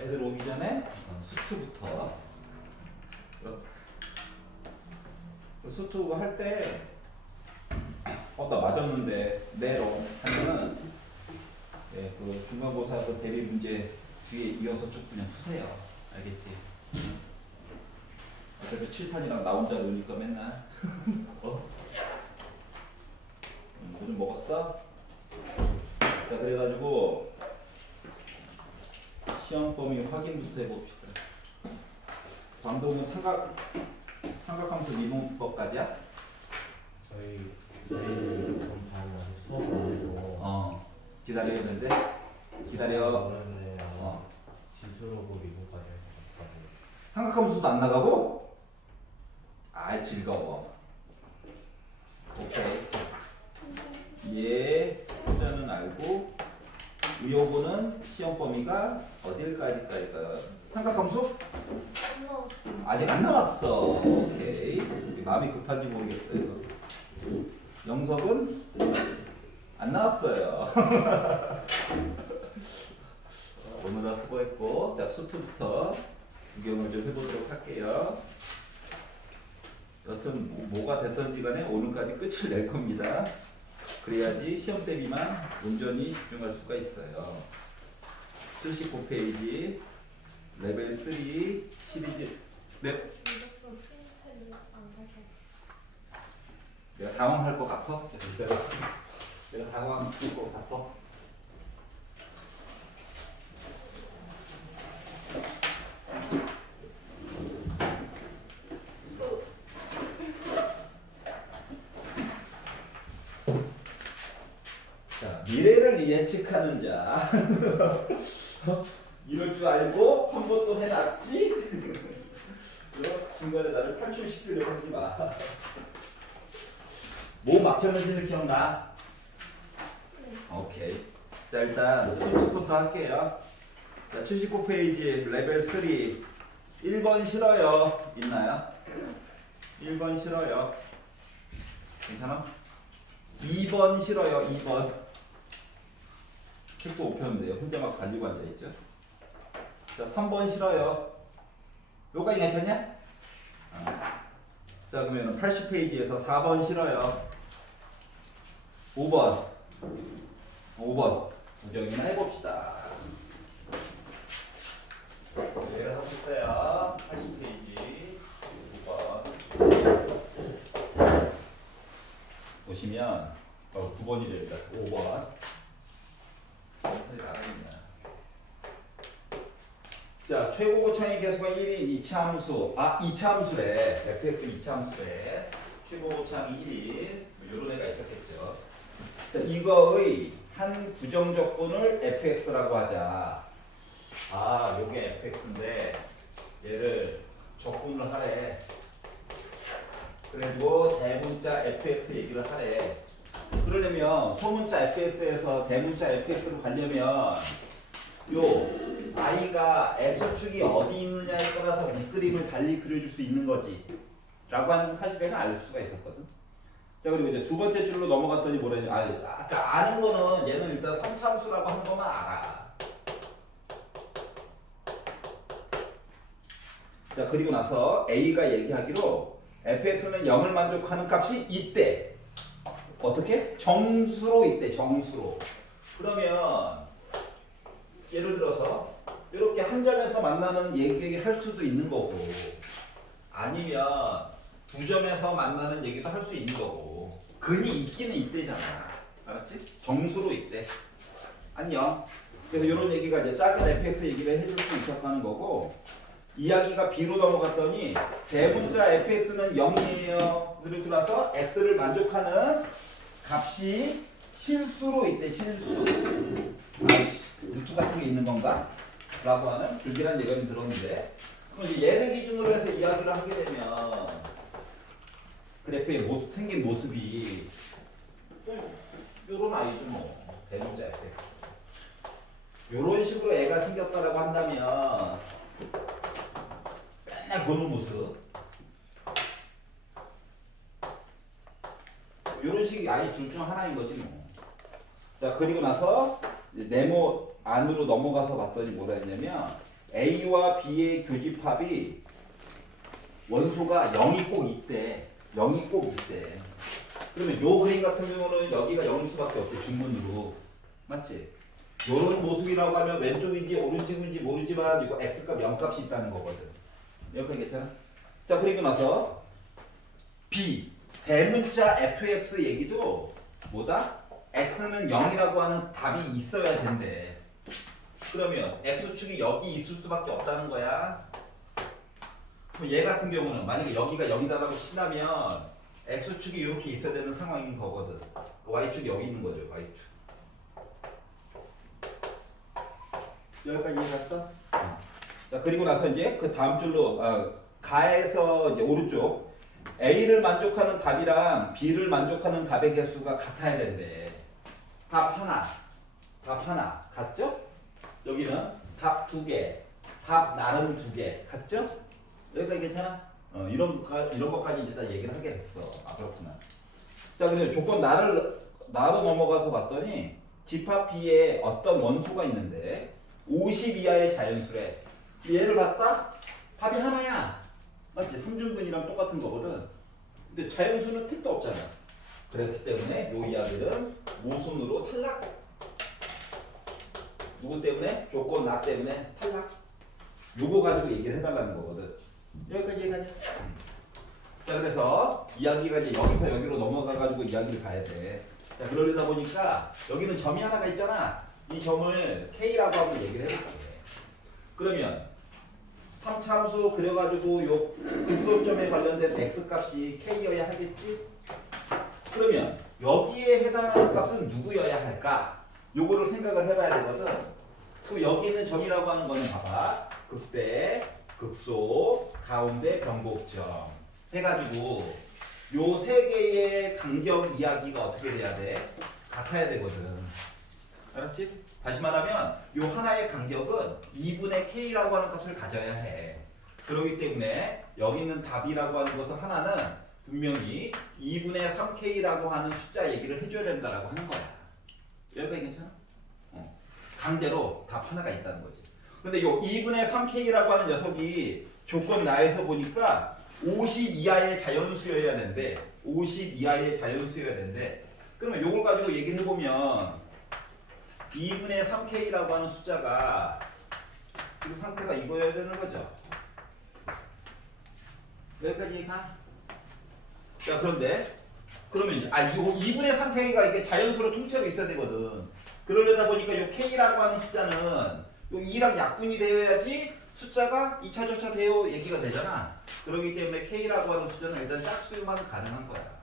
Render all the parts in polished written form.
애들 오기 전에 수트부터. 수트 할 때 나 맞았는데 네로 하면은 그 중간고사 그 대비 문제 뒤에 이어서 쭉 그냥 푸세요. 알겠지? 어차피 칠판이랑 나 혼자 노니까 맨날 오늘 먹었어? 자, 그래가지고 시험 범위 확인부터 해봅시다. 광동은 삼각함수 미분법까지야? 저희 그럼 다음에 수업 안 해서 기다려야 되는데? 기다려. 지수로 그 미분까지 해주셨거든요. 삼각함수도 안 나가고? 아이 즐거워. 오케이. 예, 후자는 알고 의యో고는 시험 범위가 어딜까지일까요? 삼각함수? 아직 안 나왔어. 오케이. 마음이 급한지 모르겠어요. 영석은 안 나왔어요. 오늘은 수고했고, 자 수트부터 구경을 좀 해보도록 할게요. 여튼 뭐가 됐든지 간에 오늘까지 끝을 낼 겁니다. 그래야지 시험 대비만 온전히 집중할 수가 있어요. 79페이지 레벨 3 시리즈. 네. 내가 당황할 것 같아? 내가 당황할 것 같아? 자, 미래를 예측하는 자. 이럴 줄 알고 한 번 또 해놨지? 중간에 나를 탈출시키려고 하지 마. 뭐 막혔는지는 기억나? 오케이. 자, 일단 수트부터 할게요. 자, 79페이지 레벨 3 1번 싫어요. 있나요? 1번 싫어요. 괜찮아? 2번 싫어요. 2번. 책도 못 폈는데요. 혼자 막 가지고 앉아있죠? 자, 3번 싫어요. 요까지 괜찮냐? 자, 그러면 80페이지에서 4번 싫어요. 5번. 5번. 구경이나 해봅시다. 예를 하고 있어요. 80페이지 5번. 보시면 9번이래요. 5번. 자, 최고 고창의 계수가 1인 이차함수. 이차함수래. fx 이차함수래. 최고 고창이 1인. 요런 애가 있었겠죠. 자, 이거의 한 부정적분을 fx라고 하자. 요게 fx인데 얘를 적분을 하래. 그리고 대문자 fx 얘기를 하래. 그러려면 소문자 fx에서 대문자 fx로 가려면 요 i가 x축이 어디 있느냐에 따라서 밑그림을 달리 그려줄 수 있는 거지 라고 하는 사실을 알 수가 있었거든. 자, 그리고 이제 두 번째 줄로 넘어갔더니 뭐라냐. 아까 아는 거는 얘는 일단 3차함수라고 하는 것만 알아. 자, 그리고 나서 a가 얘기하기로 fx는 0을 만족하는 값이 있대. 어떻게? 정수로 있대. 정수로. 그러면 예를 들어서 이렇게 한 점에서 만나는 얘기할 수도 있는 거고, 아니면 두 점에서 만나는 얘기도 할 수 있는 거고, 근이 있기는 있대잖아. 알았지? 정수로 있대. 안녕. 그래서 이런 얘기가 이제 작은 fx 얘기를 해줄 수 있었다는 거고, 이야기가 b로 넘어갔더니 대문자 fx는 0이에요. 그리고 나서 x를 만족하는 값이 실수로 있대. 실수. 아이씨, 루트 같은 게 있는 건가? 라고 하는 불길한 얘기를 들었는데, 그럼 이제 얘를 기준으로 해서 이야기를 하게 되면 그래프의 생긴 모습이 요런 아이죠. 뭐 대문자 fx 요런 식으로 애가 생겼다라고 한다면 맨날 보는 모습, 요런 식이 아이 둘 중 하나인 거지 뭐. 자, 그리고 나서 네모 안으로 넘어가서 봤더니 뭐라 했냐면 A와 B의 교집합이 원소가 0이 꼭 있대. 0이 꼭 있대. 그러면 요 그림 같은 경우는 여기가 0일 수밖에 없대. 중문으로. 맞지? 요런 모습이라고 하면 왼쪽인지 오른쪽인지 모르지만 이거 x값 0값이 있다는 거거든. 여기까지 괜찮아? 자, 그리고 나서 B 대문자 fx 얘기도 뭐다? x는 0이라고 하는 답이 있어야 된대. 그러면 x축이 여기 있을 수밖에 없다는 거야. 그럼 얘 같은 경우는 만약에 여기가 0이다라고 친다면 x축이 이렇게 있어야 되는 상황인 거거든. y축이 여기 있는 거죠. y축. 여기까지 이해갔어? 자, 그리고 나서 이제 그 다음 줄로 가에서 이제 오른쪽 A를 만족하는 답이랑 B를 만족하는 답의 개수가 같아야 된대. 답 하나 같죠? 여기는 답 2개, 답 나름 2개 같죠? 여기까지 괜찮아? 이런 것까지 이제 다 얘기를 하게 됐어. 아, 그렇구나. 자, 근데 조건 나로 넘어가서 봤더니 집합 B에 어떤 원소가 있는데 50 이하의 자연수래. 얘를 봤다? 답이 하나야. 맞지? 삼중근이랑 똑같은 거거든. 근데 자연수는 택도 없잖아. 그렇기 때문에 요 이야기는 모순으로 탈락. 누구 때문에? 조건 나 때문에 탈락. 요거 가지고 얘기를 해달라는 거거든. 여기까지 얘기하자. 자, 그래서 이야기가 이제 여기서 여기로 넘어가가지고 이야기를 가야 돼. 자, 그러려다 보니까 여기는 점이 하나가 있잖아. 이 점을 K라고 한번 얘기를 해볼게. 그러면 3차함수 그려가지고 요 극소점에 관련된 X값이 K여야 하겠지? 그러면 여기에 해당하는 값은 누구여야 할까? 요거를 생각을 해봐야 되거든. 그럼 여기 있는 점이라고 하는 거는 봐봐. 극대, 극소, 가운데 변곡점 해가지고 요 세 개의 간격 이야기가 어떻게 돼야 돼? 같아야 되거든. 알았지? 다시 말하면 요 하나의 간격은 2분의 K라고 하는 값을 가져야 해. 그렇기 때문에 여기 있는 답이라고 하는 것은 하나는 분명히 2분의 3K라고 하는 숫자 얘기를 해줘야 된다라고 하는 거야. 여기까지 괜찮아? 강제로 답 하나가 있다는 거지. 근데 요 2분의 3K라고 하는 녀석이 조건 나에서 보니까 50 이하의 자연수여야 되는데 50 이하의 자연수여야 되는데 그러면 요걸 가지고 얘기를 해보면 2분의 3K라고 하는 숫자가 이 상태가 이거여야 되는 거죠. 여기까지 가. 자, 그런데 그러면 이거 2분의 3K가 이게 자연수로 통째로 있어야 되거든. 그러려다 보니까 요 K라고 하는 숫자는 요 2랑 약분이 되어야지 숫자가 2차 절차 되어 얘기가 되잖아. 그렇기 때문에 K라고 하는 숫자는 일단 짝수만 가능한 거야.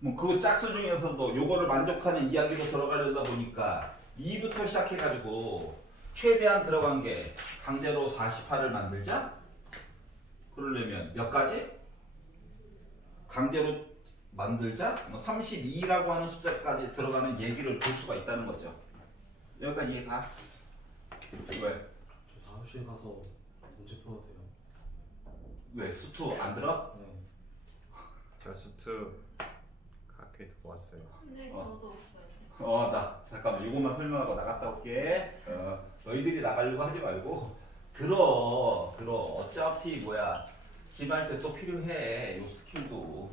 뭐 그 짝수 중에서도 요거를 만족하는 이야기로 들어가려다 보니까 2부터 시작해가지고 최대한 들어간 게 강제로 48을 만들자? 그러려면 몇 가지? 강제로 만들자? 뭐 32라고 하는 숫자까지 들어가는 얘기를 볼 수가 있다는 거죠. 여기까지 이해 가? 왜? 저 다음 시에 가서 문제 풀어도 돼요? 왜? 수투 안 들어? 네. 저 수트 학교에 듣고 왔어요. 네, 저도 없어요. 나 잠깐만 이것만 설명하고 나갔다 올게. 너희들이 나가려고 하지 말고 들어. 어차피 뭐야 기말 때 또 필요해. 요 스킬도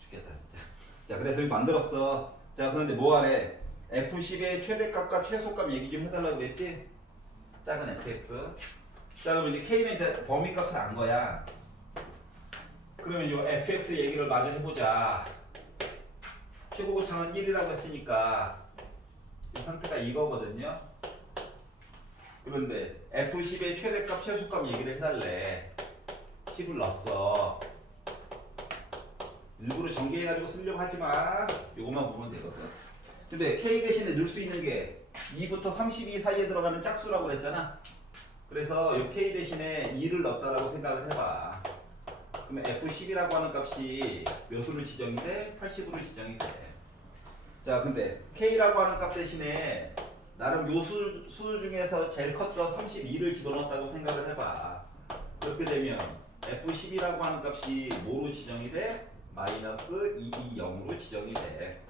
죽겠다 진짜. 자, 그래서 여기 만들었어. 자, 그런데 뭐 하래? F10의 최대값과 최소값 얘기 좀 해달라고 그랬지? 작은 fx. 자, 그러면 이제 k는 이제 범위값을 안 거야. 그러면 요 fx 얘기를 마저 해보자. 최고고창은 1이라고 했으니까 이 상태가 이거거든요. 그런데 F10의 최대값, 최소값 얘기를 해달래. 10을 넣었어. 일부러 전개해가지고 쓰려고 하지마. 요것만 보면 되거든. 근데 K 대신에 넣을 수 있는 게 2부터 32 사이에 들어가는 짝수라고 그랬잖아. 그래서 요 K 대신에 2를 넣었다라고 생각을 해봐. 그러면 F10이라고 하는 값이 몇으로 지정이 돼? 80으로 지정이 돼. 자, 근데 K라고 하는 값 대신에 나름 요 수 중에서 제일 컸던 32를 집어넣었다고 생각을 해봐. 그렇게 되면 F10이라고 하는 값이 뭐로 지정이 돼? 마이너스 220으로 지정이 돼.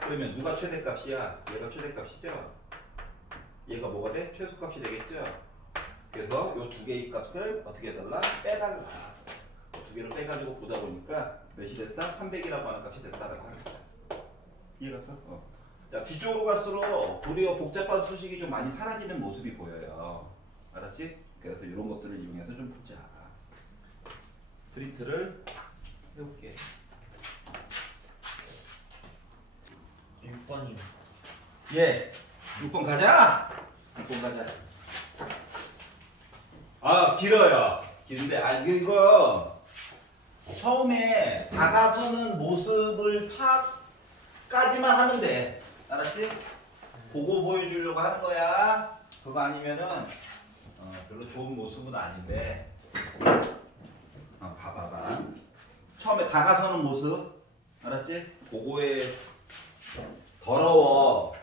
그러면 누가 최대값이야? 얘가 최대값이죠? 얘가 뭐가 돼? 최소값이 되겠죠? 그래서 요 두 개의 값을 어떻게 해달라? 빼달라. 두 개를 빼가지고 보다 보니까 몇이 됐다? 300이라고 하는 값이 됐다라고 합니다. 이해갔어? 자, 뒤쪽으로 갈수록 도리어 복잡한 수식이 좀 많이 사라지는 모습이 보여요. 알았지? 그래서 이런 것들을 이용해서 좀 보자. 프린트를 해볼게. 6번이요. 예, 6번 가자. 6번 가자. 아, 길어요. 긴데, 이거 처음에 다가서는 모습을 파악까지만 하면 돼. 알았지? 보고 보여주려고 하는 거야. 그거 아니면은 별로 좋은 모습은 아닌데. 봐봐봐. 처음에 다가서는 모습, 알았지? 그거에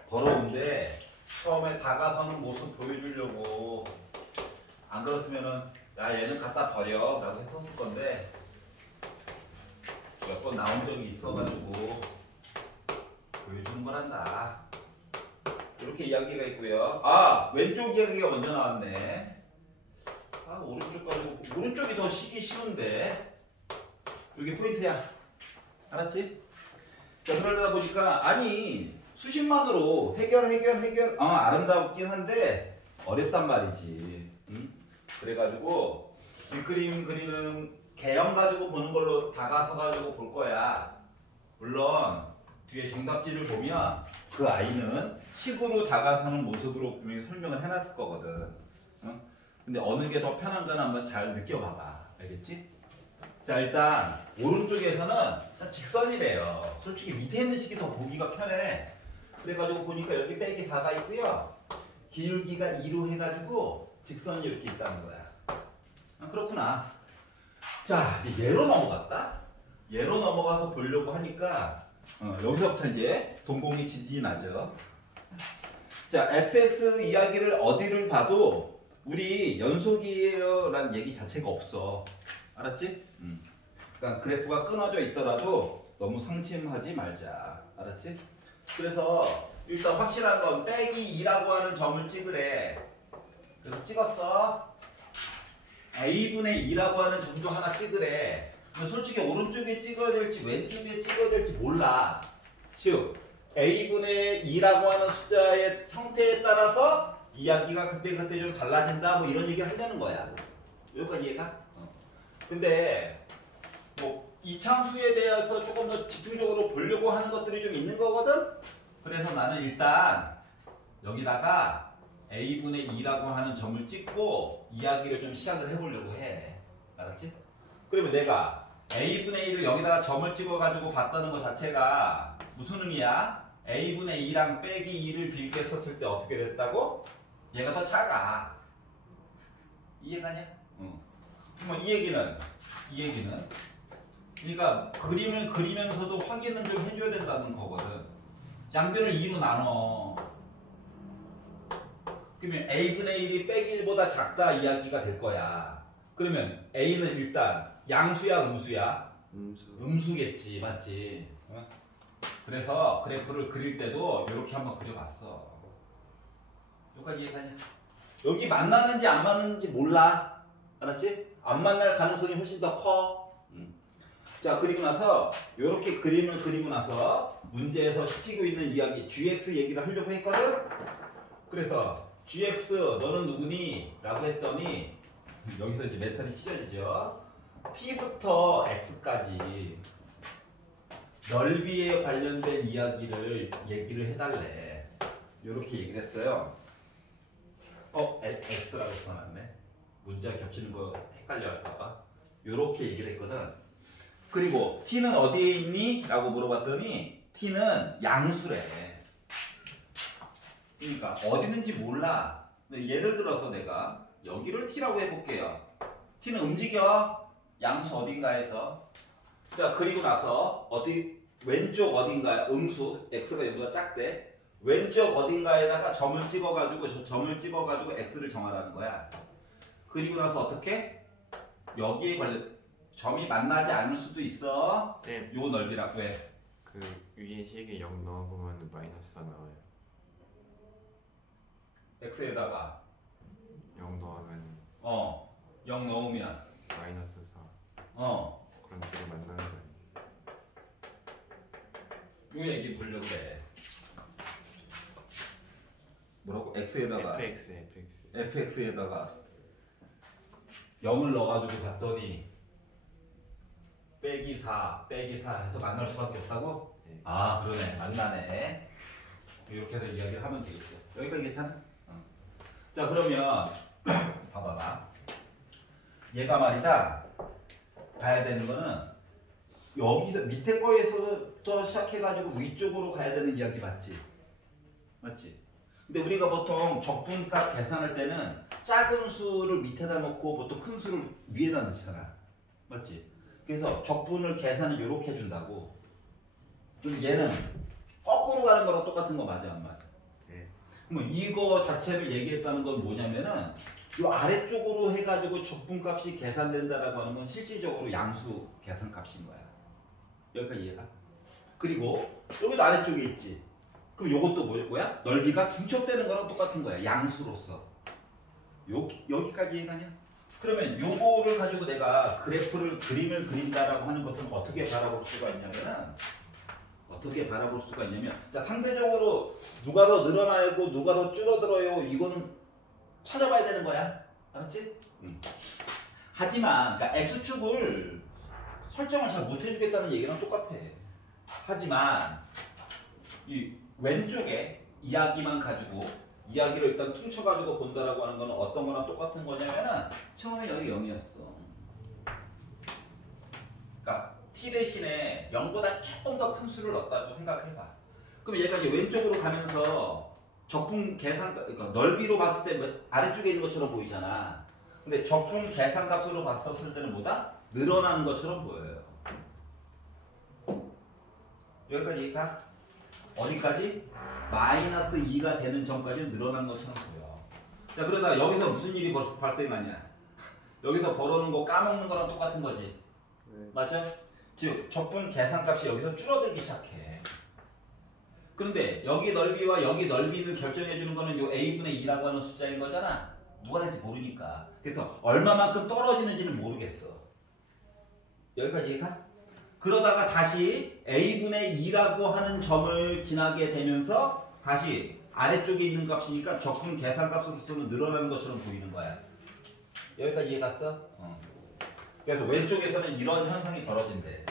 더러운데 처음에 다가서는 모습 보여주려고. 안 그랬으면은 야 얘는 갖다 버려 라고 했었을 건데 몇 번 나온 적이 있어가지고 보여주는 거란다. 이렇게 이야기가 있고요. 아, 왼쪽 이야기가 먼저 나왔네. 아, 오른쪽 가지고 오른쪽이 더 쉬기 쉬운데 이게 포인트야. 알았지? 자, 그러다 보니까 아니 수식만으로 해결 아름답긴 한데 어렵단 말이지. 응? 그래가지고 이 그림 그리는 개형 가지고 보는 걸로 다가서 가지고 볼 거야. 물론 뒤에 정답지를 보면 그 아이는 식으로 다가서는 모습으로 분명히 설명을 해놨을 거거든. 응? 근데 어느 게 더 편한가는 한번 잘 느껴봐봐. 알겠지? 자, 일단 오른쪽에서는 직선이래요. 솔직히 밑에 있는 식이 더 보기가 편해. 그래가지고 보니까 여기 빼기 4가 있고요. 기울기가 2로 해가지고 직선이 이렇게 있다는 거야. 아, 그렇구나. 자, 이제 얘로 넘어갔다. 얘로 넘어가서 보려고 하니까 여기서부터 이제 동공이 지진하죠. 자, fx 이야기를 어디를 봐도 우리 연속이에요라는 얘기 자체가 없어. 알았지? 그러니까 그래프가 끊어져 있더라도 너무 상심하지 말자. 알았지? 그래서 일단 확실한 건 빼기 2라고 하는 점을 찍으래. 그래서 찍었어. a분의 2라고 하는 점도 하나 찍으래. 근데 솔직히 오른쪽에 찍어야 될지 왼쪽에 찍어야 될지 몰라. 즉 a분의 2라고 하는 숫자의 형태에 따라서 이야기가 그때그때 좀 달라진다 뭐 이런 얘기를 하려는 거야. 여기까지 이해가? 근데 뭐 이참수에 대해서 조금 더 집중적으로 보려고 하는 것들이 좀 있는 거거든? 그래서 나는 일단 여기다가 a분의 2라고 하는 점을 찍고 이야기를 좀 시작을 해보려고 해. 알았지? 그러면 내가 a분의 1을 여기다가 점을 찍어가지고 봤다는 것 자체가 무슨 의미야? a분의 2랑 빼기 2를 비교했었을 때 어떻게 됐다고? 얘가 더 작아. 이해가냐? 그러면 이 얘기는 그러니까 그림을 그리면서도 확인은 좀 해줘야 된다는 거거든. 양변을 2로 나눠. 그러면 a분의 1이 빼기 1보다 작다 이야기가 될 거야. 그러면 a는 일단 양수야 음수야? 음수겠지. 맞지? 그래서 그래프를 그릴 때도 이렇게 한번 그려봤어. 여기까지 이해가냐? 여기 만나는지 안 만나는지 몰라. 알았지? 안 만날 가능성이 훨씬 더 커. 자, 그리고 나서 이렇게 그림을 그리고 나서 문제에서 시키고 있는 이야기 gx 얘기를 하려고 했거든? 그래서 gx 너는 누구니? 라고 했더니 여기서 이제 멘탈이 찢어지죠. t부터 x까지 넓이에 관련된 이야기를 얘기를 해달래. 이렇게 얘기를 했어요. x라고 써놨네. 문자 겹치는 거 헷갈려 할까봐. 이렇게 얘기를 했거든. 그리고 t는 어디에 있니? 라고 물어봤더니 t는 양수래. 그러니까 어디 있는지 몰라. 근데 예를 들어서 내가 여기를 t라고 해볼게요. t는 움직여. 양수 어딘가에서. 자, 그리고 나서 왼쪽 어딘가에 음수 x가 얘보다 작대. 왼쪽 어딘가에다가 점을 찍어가지고 x를 정하라는 거야. 그리고 나서 어떻게? 여기에 관련 점이 만나지 않을 수도 있어. 쌤, 요 넓이라고 해. 그 위에 식에 0 넣어보면 마이너스 4 나와요. x에다가 0 더하면 0 넣으면 마이너스 4 어 그런 식으로 만나는 거 아니에요? 요 얘기 보려고 그래. 뭐라고? x에다가 fx에다가 0을 넣어가지고 봤더니 빼기 4 해서 만날 수밖에 없다고? 네. 아 그러네 만나네. 이렇게 해서 이야기를 하면 되겠어. 여기까지 괜찮아? 자 그러면 봐봐봐. 얘가 말이다 봐야 되는 거는 여기서 밑에 거에서부터 시작해가지고 위쪽으로 가야 되는 이야기 맞지? 맞지? 근데 우리가 보통 적분값 계산할 때는 작은 수를 밑에다 놓고 보통 큰 수를 위에다 넣잖아. 맞지? 그래서 적분을 계산을 이렇게 해준다고. 그럼 얘는 거꾸로 가는 거랑 똑같은 거 맞아 안 맞아? 네. 그럼 이거 자체를 얘기했다는 건 뭐냐면은 이 아래쪽으로 해가지고 적분값이 계산된다라고 하는 건 실질적으로 양수 계산값인 거야. 여기까지 이해가? 그리고 여기도 아래쪽에 있지. 그럼 요것도 뭐야? 넓이가 중첩되는 거랑 똑같은 거야. 양수로서. 여기까지 이해가냐? 그러면 요거를 가지고 내가 그래프를 그림을 그린다라고 하는 것은 어떻게 바라볼 수가 있냐면은 자 상대적으로 누가 더 늘어나고 누가 더 줄어들어요 이거는 찾아봐야 되는 거야. 알았지? 하지만 그러니까 x축을 설정을 잘 못 해주겠다는 얘기랑 똑같아. 하지만 이 왼쪽에 이야기만 가지고 이야기를 일단 퉁쳐가지고 본다라고 하는 거는 어떤 거랑 똑같은 거냐면은 처음에 여기 0이었어. 그러니까 t 대신에 0보다 조금 더 큰 수를 넣었다고 생각해봐. 그럼 얘가 이제 왼쪽으로 가면서 적분 계산, 그러니까 넓이로 봤을 때 아래쪽에 있는 것처럼 보이잖아. 근데 적분 계산값으로 봤었을 때는 뭐다? 늘어나는 것처럼 보여요. 여기까지 이해가? 어디까지? 마이너스 2가 되는 전까지 늘어난 것처럼 보여. 자, 그러다 여기서 무슨 일이 발생하냐? 여기서 벌어놓은 거 까먹는 거랑 똑같은 거지. 네. 맞죠? 즉, 적분 계산값이 여기서 줄어들기 시작해. 그런데 여기 넓이와 여기 넓이를 결정해주는 거는 요 a분의 2라고 하는 숫자인 거잖아. 누가 될지 모르니까. 그래서 얼마만큼 떨어지는지는 모르겠어. 여기까지 이해가? 그러다가 다시 a분의 2라고 하는 점을 지나게 되면서 다시 아래쪽에 있는 값이니까 적분 계산값으로서는 늘어나는 것처럼 보이는 거야. 여기까지 이해 갔어? 그래서 왼쪽에서는 이런 현상이 벌어진대.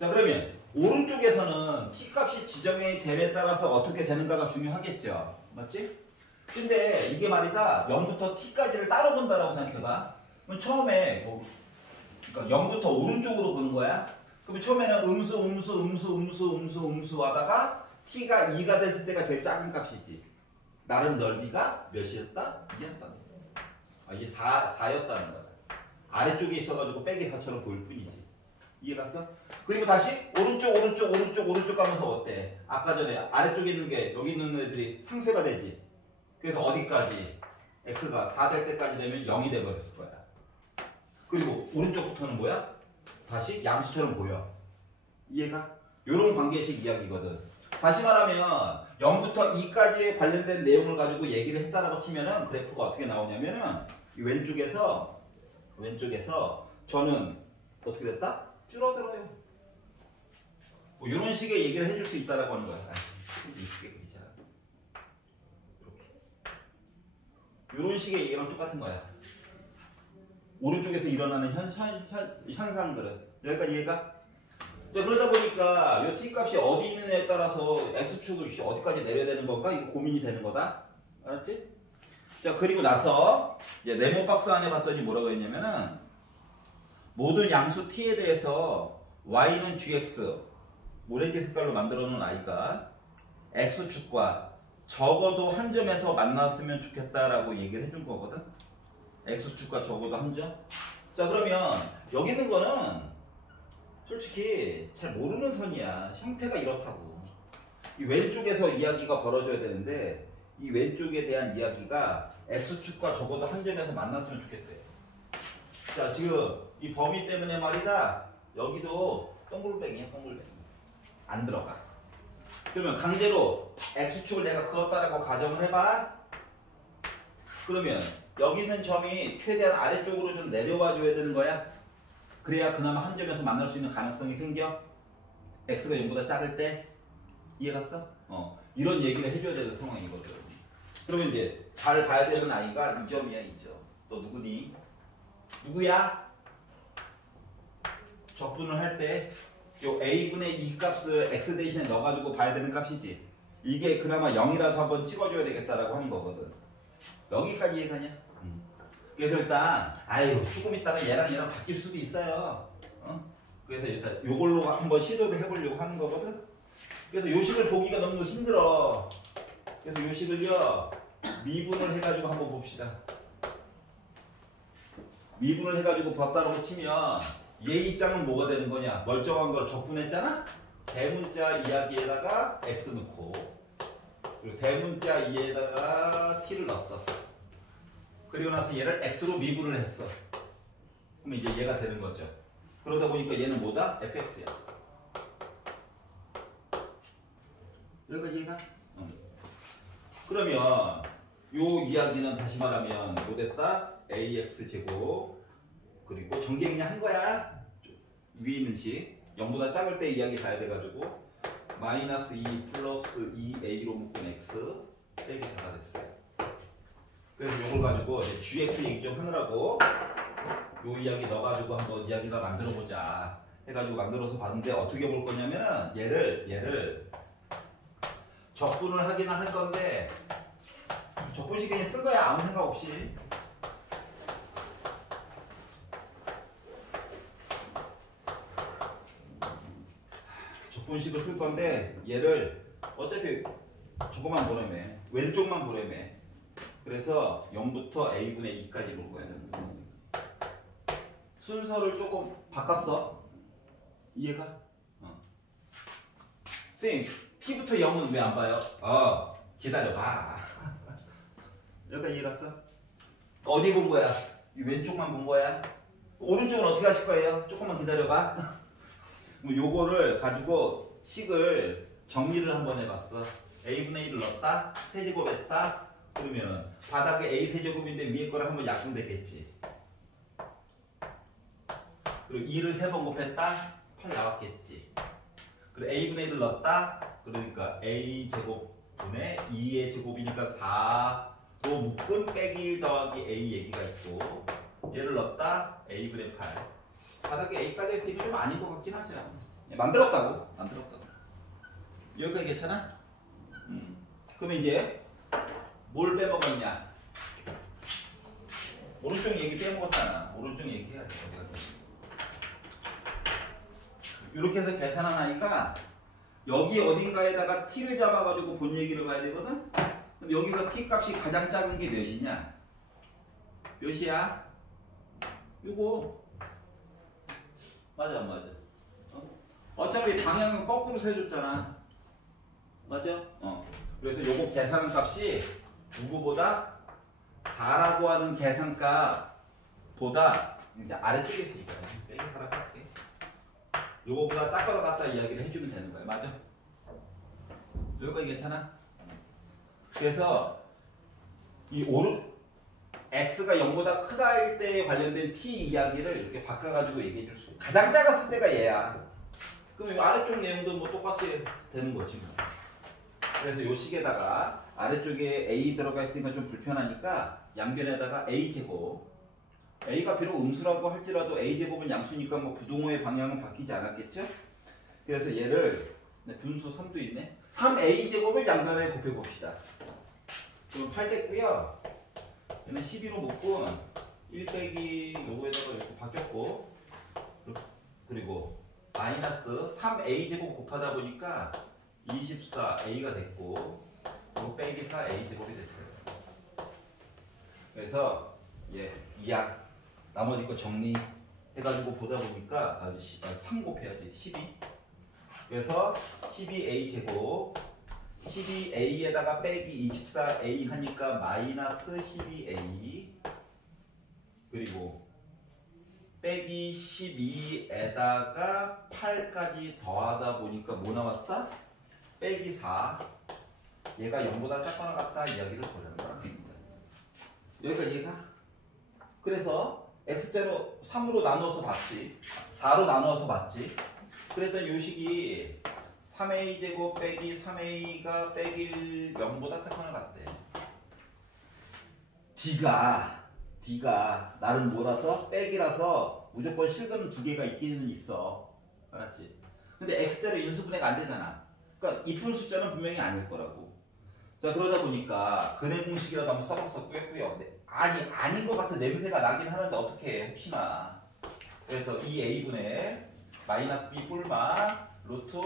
자 그러면 오른쪽에서는 t값이 지정이 됨에 따라서 어떻게 되는가가 중요하겠죠. 맞지? 근데 이게 말이다 0부터 t까지를 따로 본다라고 생각해봐. 그럼 처음에 그러니까 0부터 오른쪽으로 보는 거야. 그럼 처음에는 음수 하다가 t가 2가 됐을 때가 제일 작은 값이지. 나름 넓이가 몇이었다? 2였다. 이게 4였다는 거야. 아래쪽에 있어가지고 빼기 4처럼 보일 뿐이지. 이해 갔어? 그리고 다시 오른쪽 가면서 어때? 아까 전에 아래쪽에 있는 게 여기 있는 애들이 상쇄가 되지. 그래서 어디까지? x가 4 될 때까지 되면 0이 돼버렸을 거야. 그리고 오른쪽부터는 뭐야? 다시 양수처럼 보여. 이해가? 요런 관계식 이야기거든. 다시 말하면 0부터 2까지에 관련된 내용을 가지고 얘기를 했다라고 치면은 그래프가 어떻게 나오냐면은 이 왼쪽에서 저는 어떻게 됐다? 줄어들어요. 뭐 이런 식의 얘기를 해줄 수 있다라고 하는 거야. 이렇게 그리자. 이렇게. 이런 식의 얘기랑 똑같은 거야. 오른쪽에서 일어나는 현상들은 여기까지 이해가? 자 그러다 보니까 이 t값이 어디 있느냐에 따라서 x축을 어디까지 내려야 되는 건가? 이거 고민이 되는 거다. 알았지? 자 그리고 나서 네모 박스 안에 봤더니 뭐라고 했냐면은 모든 양수 t에 대해서 y는 gx 오렌지 색깔로 만들어 놓은 i가 x축과 적어도 한 점에서 만났으면 좋겠다라고 얘기를 해준 거거든. x축과 적어도 한 점. 자 그러면 여기 있는 거는 솔직히 잘 모르는 선이야. 형태가 이렇다고. 이 왼쪽에서 이야기가 벌어져야 되는데 이 왼쪽에 대한 이야기가 x축과 적어도 한 점에서 만났으면 좋겠대. 자 지금 이 범위 때문에 말이다. 여기도 동글뱅이야 동글뱅이. 안 들어가. 그러면 강제로 x축을 내가 그었다라고 가정을 해봐. 그러면 여기 있는 점이 최대한 아래쪽으로 좀 내려와 줘야 되는 거야. 그래야 그나마 한 점에서 만날 수 있는 가능성이 생겨. x가 0보다 작을 때. 이해갔어? 이런 얘기를 해줘야 되는 상황이거든. 그러면 이제 잘 봐야 되는 아이가 이 점이야, 이 점. 또 누구니? 누구야? 적분을 할 때 요 a분의 2 값을 x 대신에 넣어가지고 봐야 되는 값이지. 이게 그나마 0이라도 한번 찍어줘야 되겠다라고 하는 거거든. 여기까지 이해가냐? 그래서 일단 아유 조금 있다가 얘랑 바뀔 수도 있어요. 그래서 일단 요걸로 한번 시도를 해보려고 하는 거거든. 그래서 요식을 보기가 너무 힘들어. 그래서 요식을요 미분을 해가지고 한번 봅시다. 미분을 해가지고 봤다고 치면 얘 입장은 뭐가 되는 거냐? 멀쩡한 걸 적분했잖아? 대문자 이야기에다가 x 넣고 그리고 대문자 2에다가 t를 넣었어. 그리고 나서 얘를 x로 미분을 했어. 그러면 이제 얘가 되는 거죠. 그러다 보니까 얘는 뭐다? fx야. 여기까지 이해가? 그러면 요 이야기는 다시 말하면 뭐 됐다? ax 제곱 그리고 전개 그냥 한 거야. 위에 있는 식 0보다 작을 때 이야기 가야 돼가지고 마이너스 2 플러스 2a로 묶은 x 빼기 4가 됐어요. 그래서 이걸 가지고 이제 gx 얘기 좀 하느라고 요 이야기 넣어가지고 한번 이야기를 만들어보자 해가지고 만들어서 봤는데 어떻게 볼 거냐면은 얘를 적분을 하긴 할 건데 적분식 그냥 쓴 거야. 아무 생각 없이. 적분식을 쓸 건데 얘를 어차피 저거만 보내매 왼쪽만 보내매. 그래서 0부터 a분의 2까지 볼 거야. 순서를 조금 바꿨어. 이해가? 선생님 t부터 0은 왜 안 봐요? 기다려봐. 여기까지 이해 갔어? 어디 본 거야? 이 왼쪽만 본 거야? 오른쪽은 어떻게 하실 거예요? 조금만 기다려봐. 그럼 요거를 가지고 식을 정리를 한번 해봤어. a분의 1을 넣었다, 세제곱했다. 그러면 바닥에 a 세제곱인데 위에 거를 한번 약분되겠지. 그리고 2를 3번 곱했다, 8 나왔겠지. 그리고 a분의 1을 넣었다, 그러니까 a 제곱분의 2의 제곱이니까 4로 묶은 빼기 1 더하기 a 얘기가 있고, 얘를 넣었다, a분의 8. 바닥에 a 깔려있으니까 좀 아닌 것 같긴 하죠. 만들었다고. 여기까지 괜찮아? 그러면 이제 뭘 빼먹었냐? 오른쪽 얘기 빼먹었잖아. 오른쪽 얘기해야 돼. 이렇게 해서 계산하니까 여기 어딘가에다가 t를 잡아가지고 본 얘기를 봐야 되거든? 근데 여기서 t 값이 가장 작은 게 몇이냐? 몇이야? 요거. 맞아 안 맞아? 어차피 방향은 거꾸로 세줬잖아. 맞아? 그래서 요거 계산값이 누구보다 4라고 하는 계산값보다 이제 아래쪽에 있으니까 빼기 4라고 할게. 요거보다 작거나 같다 이야기를 해주면 되는 거야. 맞아? 여기까지 괜찮아? 그래서 이 x가 0보다 크다일 때에 관련된 t 이야기를 이렇게 바꿔가지고 얘기해 줄 수 있어. 가장 작았을 때가 얘야. 그럼 이 아래쪽 내용도 뭐 똑같이 되는 거지. 그래서 요 식에다가 아래쪽에 a 들어가 있으니까 좀 불편하니까 양변에다가 a제곱. a가 비록 음수라고 할지라도 a제곱은 양수니까 뭐 부동호의 방향은 바뀌지 않았겠죠? 그래서 얘를 분수 3도 있네. 3a제곱을 양변에 곱해봅시다. 그럼 8 됐고요. 얘는 12로 묶고 1 빼기 요거에다가 이렇게 바뀌었고, 그리고 마이너스 3a제곱 곱하다 보니까 24a가 됐고, 요 빼기 4a제곱이 됐어요. 그래서 이약 나머지 거 정리해가지고 보다 보니까 3 곱해야지 12. 그래서 12a제곱 12a에다가 빼기 24a 하니까 마이너스 12a, 그리고 빼기 12에다가 8까지 더하다 보니까 뭐 나왔다? 빼기 4. 얘가 0보다 작거나 같다 이야기를 보려는 거야. 여기까지 이해가? 그래서 x제로 3으로 나누어서 봤지. 4로 나누어서 봤지. 그랬더니 요 식이 3a제곱 빼기 3a가 빼기 0보다 작거나 같대. D가 나름 뭐라서 빼기라서 무조건 실근은 두 개가 있기는 있어. 알았지? 근데 x제로 인수분해가 안 되잖아. 그러니까 이쁜 숫자는 분명히 아닐 거라고. 자, 그러다 보니까 근해 공식이라도 한번 써봤었고요. 아닌 것 같은 냄새가 나긴 하는데 어떻게 해, 혹시나. 그래서 2a분의 마이너스 b 뿔마 루트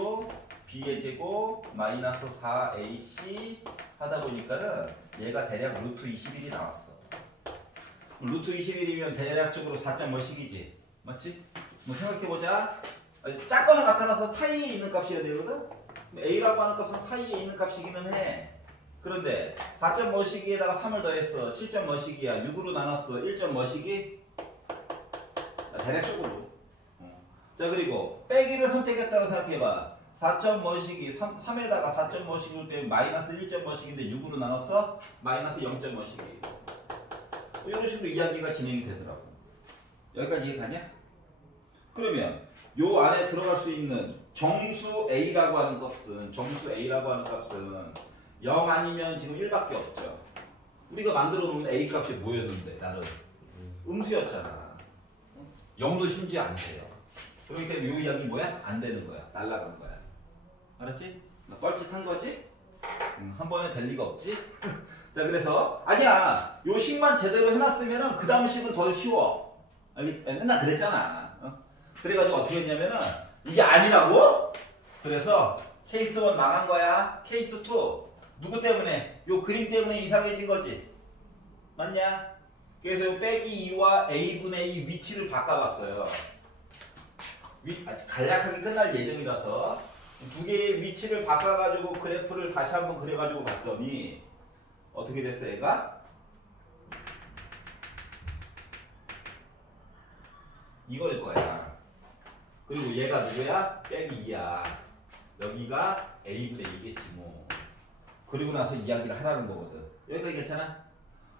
b의 제곱 마이너스 4ac 하다 보니까는 얘가 대략 루트 21이 나왔어. 루트 21이면 대략적으로 4점 몇씩이지? 맞지? 뭐 생각해보자. 작거나 같아서 사이에 있는 값이어야 되거든? a라고 하는 값은 사이에 있는 값이기는 해. 그런데 4점 뭐시기에다가 3을 더했어. 7점 뭐시기야. 6으로 나눴어. 1점 뭐시기? 대략적으로. 자, 그리고 빼기를 선택했다고 생각해봐. 4점 뭐시기 3에다가 4점 뭐시기 때문에 마이너스 1점 뭐시기인데 6으로 나눴어? 마이너스 0점 뭐시기. 이런 식으로 이야기가 진행이 되더라고. 여기까지 이해가냐? 그러면 요 안에 들어갈 수 있는 정수 A라고 하는 값은 0 아니면 지금 1밖에 없죠. 우리가 만들어 놓은 A 값이 뭐였는데 나름 음수였잖아. 0도 심지어 안 돼요. 그렇기 때문에 요 이야기 뭐야? 안 되는 거야. 날라간 거야. 알았지? 나 뻘짓한 거지? 한 번에 될 리가 없지? 자, 그래서 아니야. 요 식만 제대로 해놨으면은 그 다음 식은 더 쉬워. 맨날 그랬잖아. 그래가지고 어떻게 했냐면은 이게 아니라고? 그래서 케이스 1 망한 거야. 케이스 2 누구 때문에? 요 그림 때문에 이상해진 거지. 맞냐? 그래서 요 빼기 2와 a분의 2 위치를 바꿔봤어요. 간략하게 끝날 예정이라서 두 개의 위치를 바꿔가지고 그래프를 다시 한번 그려가지고 봤더니 어떻게 됐어 얘가? 이거일 거야. 그리고 얘가 누구야? 빼기 2야. 여기가 a분의 2겠지 뭐. 그리고 나서 이야기를 하라는 거거든. 여기까지 괜찮아?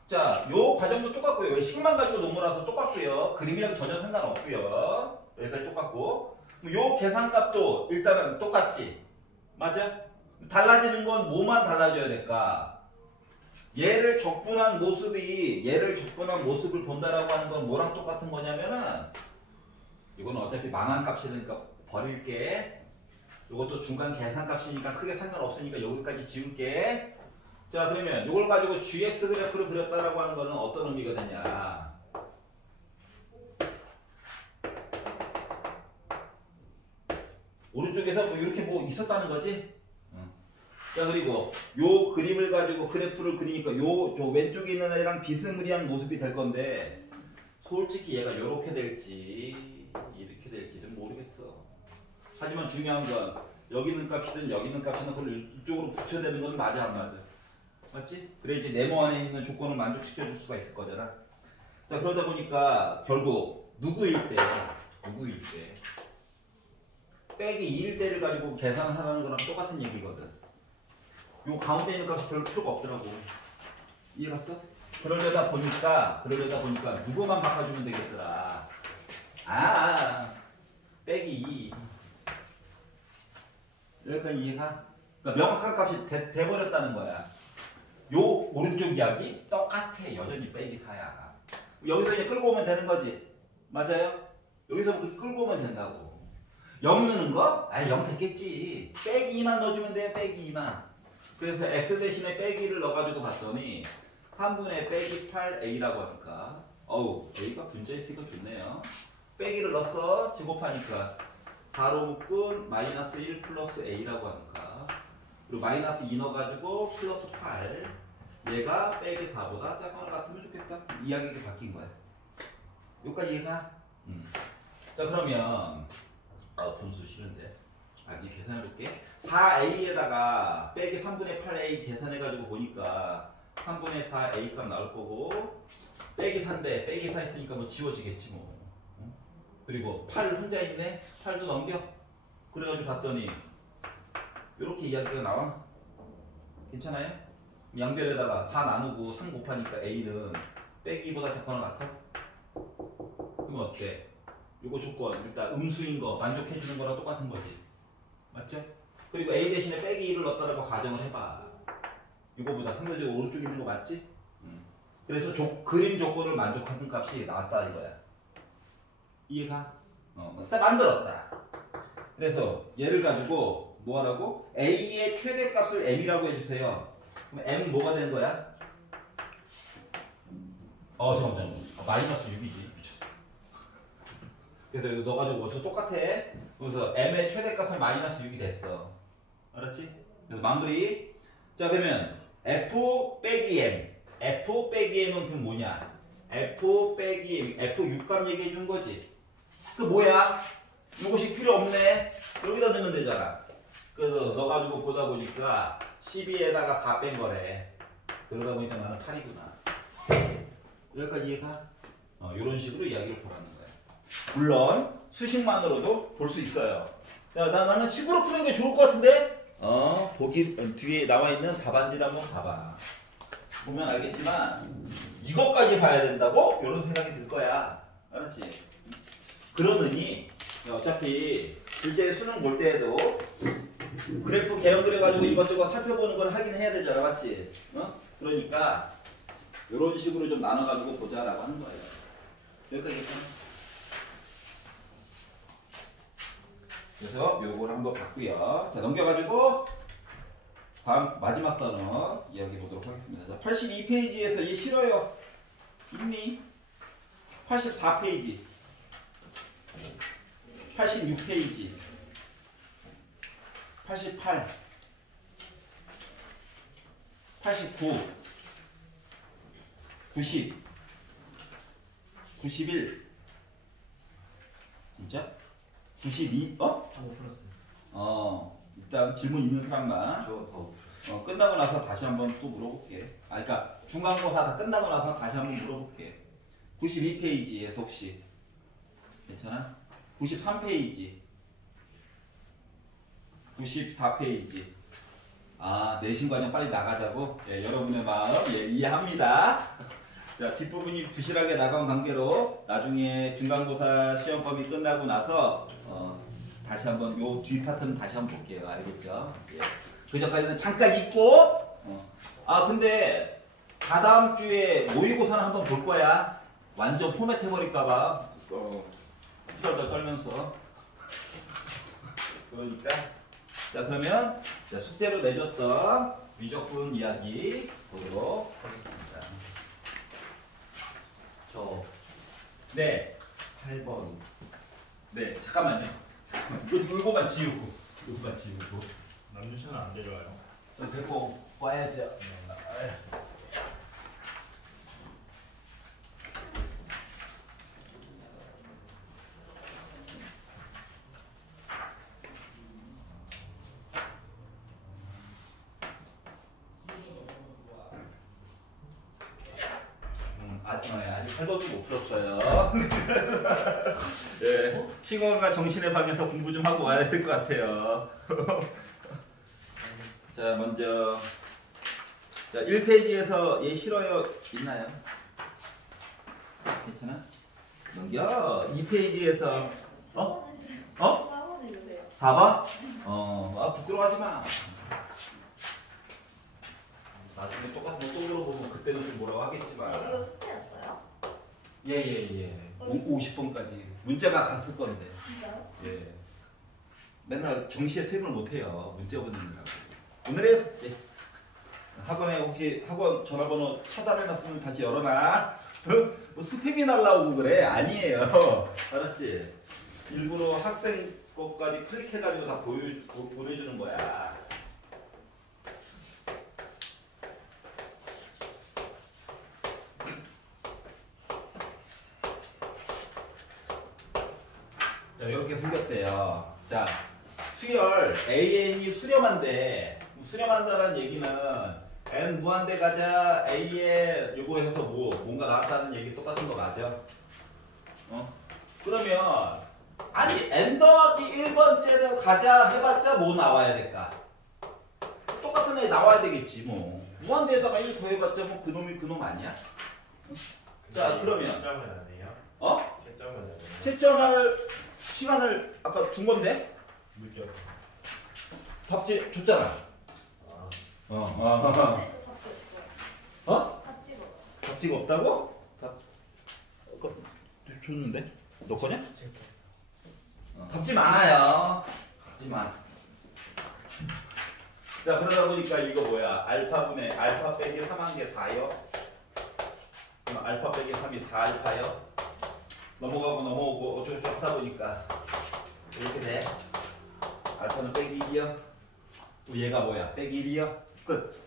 자, 요 과정도 똑같고요. 왜 식만 가지고 논문이라서 똑같고요. 그림이랑 전혀 상관없고요. 여기까지 똑같고. 요 계산값도 일단은 똑같지. 맞아? 달라지는 건 뭐만 달라져야 될까? 얘를 적분한 모습을 본다라고 하는 건 뭐랑 똑같은 거냐면은 이거는 어차피 망한 값이니까 버릴게. 이것도 중간 계산값이니까 크게 상관없으니까 여기까지 지울게. 자, 그러면 이걸 가지고 gx 그래프를 그렸다라고 하는 거는 어떤 의미가 되냐? 오른쪽에서 뭐 이렇게 뭐 있었다는 거지? 자, 그리고 요 그림을 가지고 그래프를 그리니까 요 왼쪽에 있는 애랑 비스무리한 모습이 될 건데 솔직히 얘가 요렇게 될지 이렇게 될지는 모르겠어. 하지만 중요한 건 여기 있는 값이든 여기 있는 값이든 그걸 이쪽으로 붙여야 되는 건 맞아 안 맞아? 맞지? 그래 이제 네모 안에 있는 조건을 만족시켜 줄 수가 있을 거잖아. 자, 그러다 보니까 결국 누구일 때 빼기 2일 때를 가지고 계산을 하라는 거랑 똑같은 얘기거든. 요 가운데 있는 값이 별 필요가 없더라고. 이해갔어? 그러려다 보니까 누구만 바꿔주면 되겠더라. 빼기 2. 여기까지 이해가? 그러니까 명확한 값이 돼버렸다는 거야. 요 오른쪽 이야기 똑같아. 여전히 빼기 4야. 여기서 이제 끌고 오면 되는 거지. 맞아요? 여기서 끌고 오면 된다고. 0 넣는 거? 0 됐겠지. 빼기 2만 넣어주면 돼요. 빼기 2만. 그래서 x 대신에 빼기를 넣어가지고 봤더니 3분의 빼기 8a라고 하니까 a가 분자에 있으니까 좋네요. 빼기를 넣어서 제곱하니까 4로 묶은 마이너스 1 플러스 a라고 하니까 그리고 마이너스 2 넣어가지고 플러스 8 얘가 빼기 4보다 작거나 같으면 좋겠다. 이야기가 바뀐 거야. 여기까지 이해가? 자, 그러면 분수 싫은데 이제 계산해볼게. 4a에다가 빼기 3분의 8a 계산해가지고 보니까 3분의 4a 값 나올 거고 빼기 4인데 빼기 4 있으니까 뭐 지워지겠지 뭐. 그리고 8 혼자 있네. 8도 넘겨. 그래가지고 봤더니 이렇게 이야기가 나와. 괜찮아요? 양변에다가 4 나누고 3 곱하니까 a는 빼기 2보다 작거나 같아? 그럼 어때? 요거 조건 일단 음수인 거 만족해주는 거랑 똑같은 거지. 맞죠? 그리고 a 대신에 빼기 2를 넣었다라고 가정을 해봐. 이거보다 상대적으로 오른쪽에 있는 거 맞지? 그래서 그림 조건을 만족하는 값이 나왔다 이거야. 이해가? 딱 만들었다. 그래서 얘를 가지고 뭐 하라고? a의 최대값을 m이라고 해주세요. 그럼 m 뭐가 되는 거야? 잠깐만. 마이너스 6이지. 미쳤어. 그래서 이거 넣어가지고 먼저 똑같아. 그래서 m의 최대값은 마이너스 6이 됐어. 알았지? 그래서 마무리. 자 그러면 f 빼기 m. f 빼기 m은 그럼 뭐냐? f 빼기 m. f 6값 얘기해 준 거지. 그 뭐야? 이것이 필요 없네. 여기다 넣으면 되잖아. 그래서 넣어가지고 보다 보니까 12에다가 4 뺀 거래. 그러다 보니까 나는 8이구나. 여기까지 이해가? 이런 식으로 이야기를 보라는 거야. 물론 수식만으로도 볼 수 있어요. 야, 나는 식으로 푸는 게 좋을 것 같은데? 보기 뒤에 나와 있는 답안지를 한번 봐봐. 보면 알겠지만 이것까지 봐야 된다고? 이런 생각이 들 거야. 알았지? 그러느니 어차피 실제 수능 볼 때에도 그래프 개형 그려가지고 이것저것 살펴보는 걸 하긴 해야 되잖아. 맞지? 그러니까 이런 식으로 좀 나눠가지고 보자라고 하는 거예요. 여기까지. 그래서 요걸 한번 봤고요. 자 넘겨가지고 다음 마지막 단어 이야기해 보도록 하겠습니다. 자, 82페이지에서 얘 싫어요. 있니? 84페이지 86페이지 88 89 90 91 진짜? 92? 못 풀었어요. 일단 질문 있는 사람만 저더 풀었어. 끝나고 나서 다시 한번 또 물어볼게. 그러니까 중간고사 다 끝나고 나서 다시 한번 물어볼게. 92페이지에서 혹시 괜찮아? 93페이지 94페이지 내신 과정 빨리 나가자고? 예, 여러분의 마음 이해합니다. 자, 뒷부분이 부실하게 나간 관계로 나중에 중간고사 시험범위 끝나고 나서 다시 한번 요 뒤 파트는 다시 한번 볼게요. 알겠죠? 예. 그 전까지는 잠깐 잊고 근데 다다음 주에 모의고사는 한번 볼 거야. 완전 포맷 해버릴까봐 덜덜 떨면서 그러니까 자 그러면 숙제로 내줬던 위적분 이야기 보도록 하겠습니다. 저 네 8번. 네 잠깐만요. 이거만 지우고 남주씨는 안 데려와요. 데리고 와야죠. 아직 8번도 못 풀었어요. 예, 시공과 정신의 방에서 공부 좀 하고 와야 될 것 같아요. 자, 먼저 1페이지에서 얘 싫어요 있나요? 괜찮아? 넘겨. 2페이지에서 4번에 주세요. 4번? 부끄러워하지 마. 나중에 똑같은 거 또 물어보면 그때는 좀 뭐라고 하겠지만. 이거 숙제였어요? 예. 50번까지 문자가 갔을 건데. 진짜요? 예. 맨날 정시에 퇴근을 못해요. 문자 보내느라고. 오늘의 숙제. 학원에 혹시 학원 전화번호 차단해놨으면 다시 열어놔. 뭐 스팸이 날라오고 그래? 아니에요. 알았지? 일부러 학생 것까지 클릭해가지고 다 보내주는 거야. 자, 이렇게 생겼대요. 자, 수열 AN이 수렴한데 수렴한다는 얘기는 N 무한대 가자 A에 요거 해서 뭔가 나왔다는 얘기 똑같은 거 맞아? 그러면 아니 N 더하기 1번째는 가자 해봤자 뭐 나와야 될까? 똑같은 애 나와야 되겠지 뭐. 무한대에다가 1 더해봤자 뭐 그놈이 그놈 아니야? 자, 그러면 채점은 안 해요? 어? 채점은 안 해요? 채점할 시간을 아까 준 건데 물적. 답지 줬잖아. 아, 근데 저 답도 있어요. 어? 다 찍어요. 답지가 없다고? 줬는데? 너 거냐? 답지 많아요. 답지 많아. 자, 그러다 보니까 이거 뭐야? 알파분의 알파 빼기 3한 개 4요. 그럼 알파 빼기 3이 4알파요. 넘어가고 넘어오고 어쩌고저쩌고 하다 보니까 이렇게 돼. 알파는 빼기 1이요. 또 얘가 뭐야? 빼기 1이요. 끝.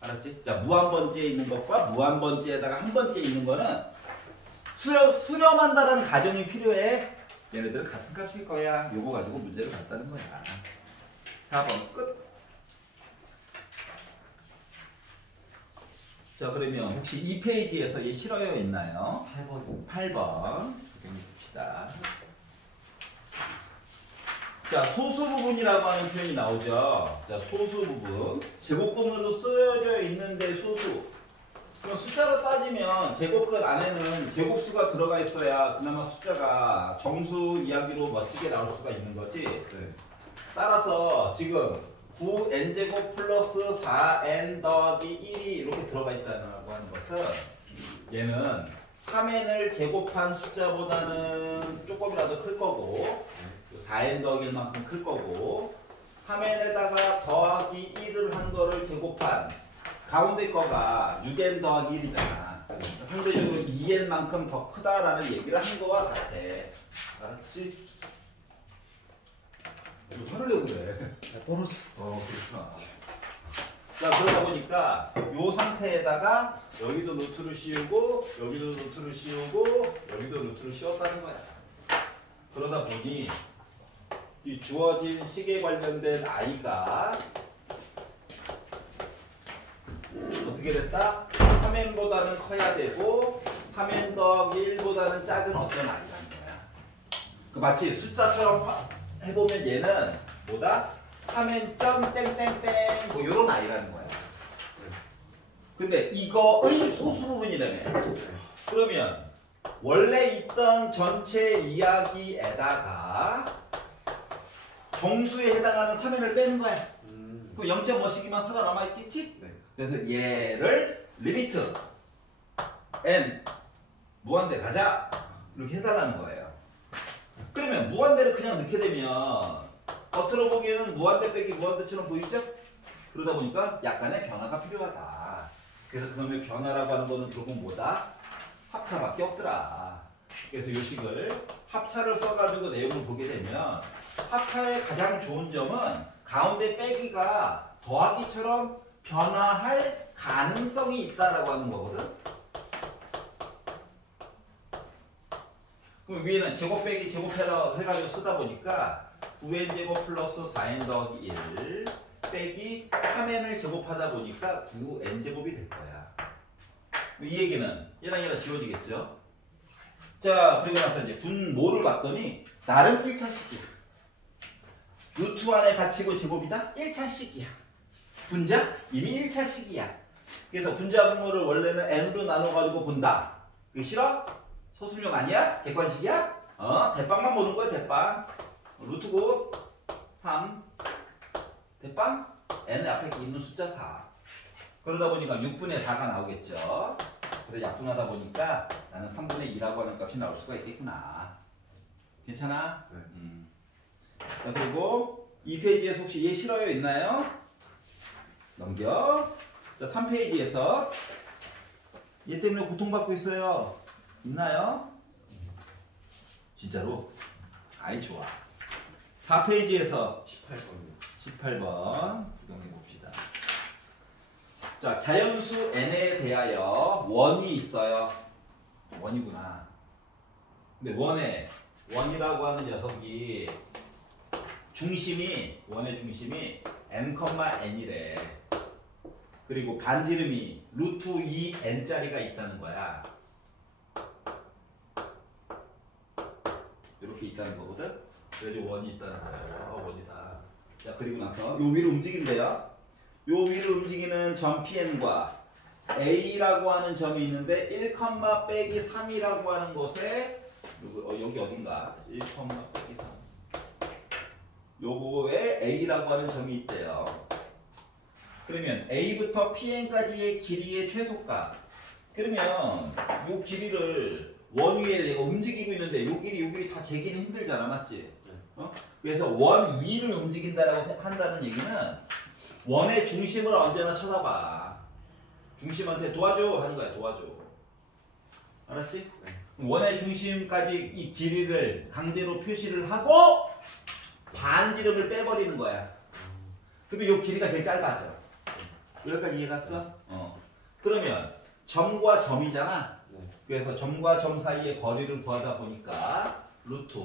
알았지? 자, 무한번지에 있는 것과 무한번지에다가 한 번째 있는 거는 수렴한다는 가정이 필요해. 얘네들은 같은 값일 거야. 요거 가지고 문제를 갔다는 거야. 4번 끝. 자, 그러면 혹시 이 페이지에서 얘 싫어요 있나요? 8번. 8번 구경해 봅시다. 자, 소수 부분이라고 하는 표현이 나오죠. 자, 소수 부분. 제곱근으로 쓰여져 있는데 소수. 그럼 숫자로 따지면 제곱근 안에는 제곱수가 들어가 있어야 그나마 숫자가 정수 이야기로 멋지게 나올 수가 있는 거지. 네. 따라서 지금 9n제곱 플러스 4n 더하기 1이 이렇게 들어가 있다고 하는 것은 얘는 3n을 제곱한 숫자보다는 조금이라도 클 거고 4n 더하기 1만큼 클 거고 3n에다가 더하기 1을 한 거를 제곱한 가운데 거가 6n 더하기 1이잖아. 상대적으로 2n만큼 더 크다라는 얘기를 한 거와 같아. 알았지? 왜 화를 내고 그래? 나 떨어졌어. 그렇구나. 자, 그러다 보니까 요 상태에다가 여기도 루트를 씌우고 여기도 루트를 씌우고 여기도 루트를 씌웠다는 거야. 그러다 보니 이 주어진 식에 관련된 i가 어떻게 됐다? 3n보다는 커야 되고 3n 더하기 1보다는 작은 어떤 i라는 거야. 그 마치 숫자처럼 해보면 얘는 뭐다? 3n 점 땡땡땡 뭐 요런 i라는 거야. 근데 이거의 소수 부분이라며. 그러면 원래 있던 전체 이야기에다가 정수에 해당하는 3n을 빼는 거야. 그럼 0점 뭐씩이만 살아남아 있겠지? 네. 그래서 얘를 리미트 n 무한대 가자 이렇게 해달라는 거예요. 그러면 무한대를 그냥 넣게 되면 겉으로 보기에는 무한대 빼기 무한대처럼 보이죠? 그러다 보니까 약간의 변화가 필요하다. 그래서 그놈의 변화라고 하는 거는 결국 뭐다? 합차밖에 없더라. 그래서 이 식을 합차를 써가지고 내용을 보게 되면 합차의 가장 좋은 점은 가운데 빼기가 더하기처럼 변화할 가능성이 있다라고 하는 거거든. 그럼 위에는 제곱 빼기 제곱 해가지고 쓰다 보니까 9n제곱 플러스 4n 더하기 1 빼기 3n을 제곱하다 보니까 9n제곱이 될 거야. 이 얘기는 얘랑 지워지겠죠. 자, 그리고 나서 이제 분모를 봤더니 나름 1차식이야. 루트 안에 갇히고 제곱이다? 1차식이야. 분자? 이미 1차식이야. 그래서 분자 분모를 원래는 n으로 나눠가지고 본다. 그게 싫어? 소수명 아니야? 객관식이야? 대빵만 보는 거야, 대빵. 루트고 3 대빵 n 앞에 있는 숫자 4. 그러다 보니까 6분의 4가 나오겠죠. 그래서 약분하다 보니까 나는 3분의 2라고 하는 값이 나올 수가 있겠구나. 괜찮아? 네. 자, 그리고 이 페이지에 혹시 얘 싫어요 있나요? 넘겨. 자, 3페이지에서 얘 때문에 고통받고 있어요. 있나요? 진짜로? 아이 좋아. 4페이지에서 18번 구경해 봅시다. 자, 자연수 n에 대하여 원이 있어요. 원이구나. 근데 원이라고 하는 녀석이 원의 중심이 n,n이래. 그리고 반지름이 루트 2n짜리가 있다는 거야. 이렇게 있다는 거거든. 그래서 원이 있다는 거예요. 원이다. 자, 그리고 나서 요 위로 움직인대요. 요 위를 움직이는 점 PN과 A라고 하는 점이 있는데 1, 빼기 3이라고 하는 곳에 여기 어딘가 1, 빼기 3 요거에 A라고 하는 점이 있대요. 그러면 A부터 PN까지의 길이의 최소값. 그러면 요 길이를 원 위에 내가 움직이고 있는데 요 길이 다 재기는 힘들잖아, 맞지? 그래서 원 위를 움직인다라고 한다는 얘기는 원의 중심을 언제나 쳐다봐. 중심한테 도와줘 하는 거야, 도와줘. 알았지? 원의 중심까지 이 길이를 강제로 표시를 하고 반지름을 빼버리는 거야. 그러면 이 길이가 제일 짧아져. 여기까지 이해 갔어? 그러면 점과 점이잖아. 그래서 점과 점 사이의 거리를 구하다 보니까 루트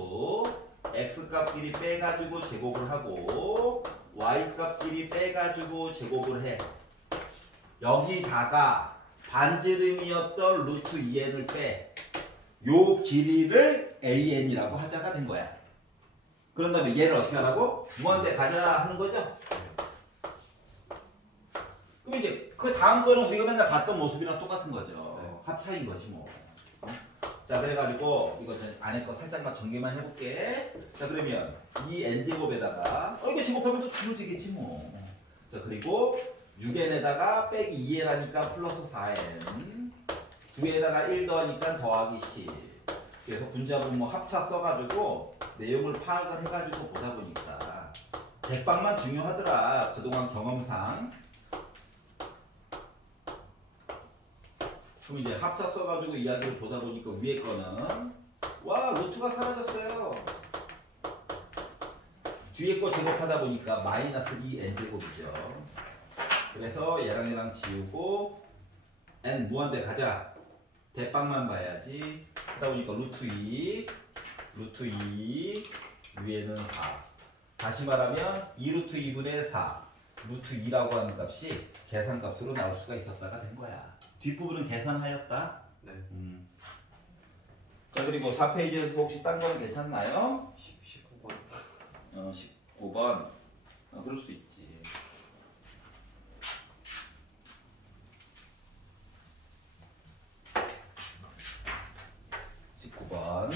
x값끼리 빼가지고 제곱을 하고 y값끼리 빼가지고 제곱을 해. 여기다가 반지름이었던 루트 2n을 빼. 요 길이를 an이라고 하자가 된 거야. 그런 다음에 얘를 어떻게 하라고? 무한대 가자 하는 거죠? 그럼 이제 그 다음 거는 우리가 맨날 봤던 모습이랑 똑같은 거죠. 합차인 거지 뭐. 자, 그래가지고 이거 안에 거 살짝만 전개만 해볼게. 자, 그러면 이 n제곱에다가 이거 제곱하면 또 줄어지겠지 뭐. 자, 그리고 6n에다가 빼기 2n 하니까 플러스 4n 9에다가 1 더하니까 더하기 10. 그래서 분자분모 합차 써가지고 내용을 파악을 해가지고 보다 보니까 백방만 중요하더라. 그동안 경험상. 그럼 이제 합차 써가지고 이야기를 보다 보니까 위에 거는 와 루트가 사라졌어요. 뒤에 거 제곱하다 보니까 마이너스 2n제곱이죠. 그래서 얘랑 지우고 n 무한대 가자. 대빵만 봐야지. 하다 보니까 루트 2 위에는 4. 다시 말하면 2루트 2분의 4 루트 2라고 하는 값이 계산값으로 나올 수가 있었다가 된 거야. 뒷부분은 계산하였다. 네. 자, 그리고 4페이지에서 혹시 딴 거는 괜찮나요? 19번. 19번. 그럴 수 있지. 19번.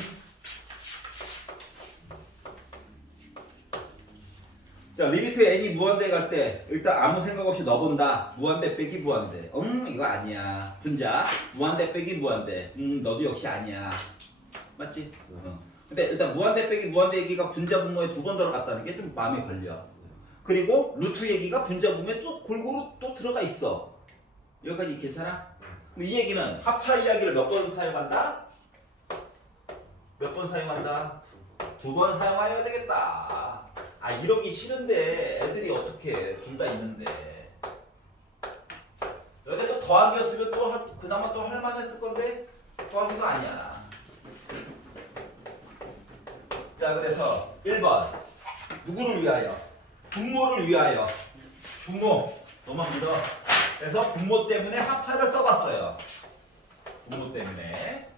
자, 리미트 n이 무한대 갈 때 일단 아무 생각 없이 넣어본다. 무한대 빼기 무한대. 이거 아니야. 분자. 무한대 빼기 무한대. 너도 역시 아니야. 맞지? 근데 일단 무한대 빼기 무한대 얘기가 분자 분모에 2번 들어갔다는 게 좀 마음에 걸려. 그리고 루트 얘기가 분자 분모에 또 골고루 또 들어가 있어. 여기까지 괜찮아? 그럼 이 얘기는 합차 이야기를 몇 번 사용한다? 몇 번 사용한다? 2번 사용해야 되겠다. 아, 이러기 싫은데 애들이 어떻게 둘 다 있는데. 여기다 또 더하기였으면 또 그나마 또 할만했을 건데 더하기도 아니야. 자, 그래서 1번 누구를 위하여? 분모를 위하여. 분모 너만 믿어. 그래서 분모 때문에 합차를 써봤어요. 분모 때문에.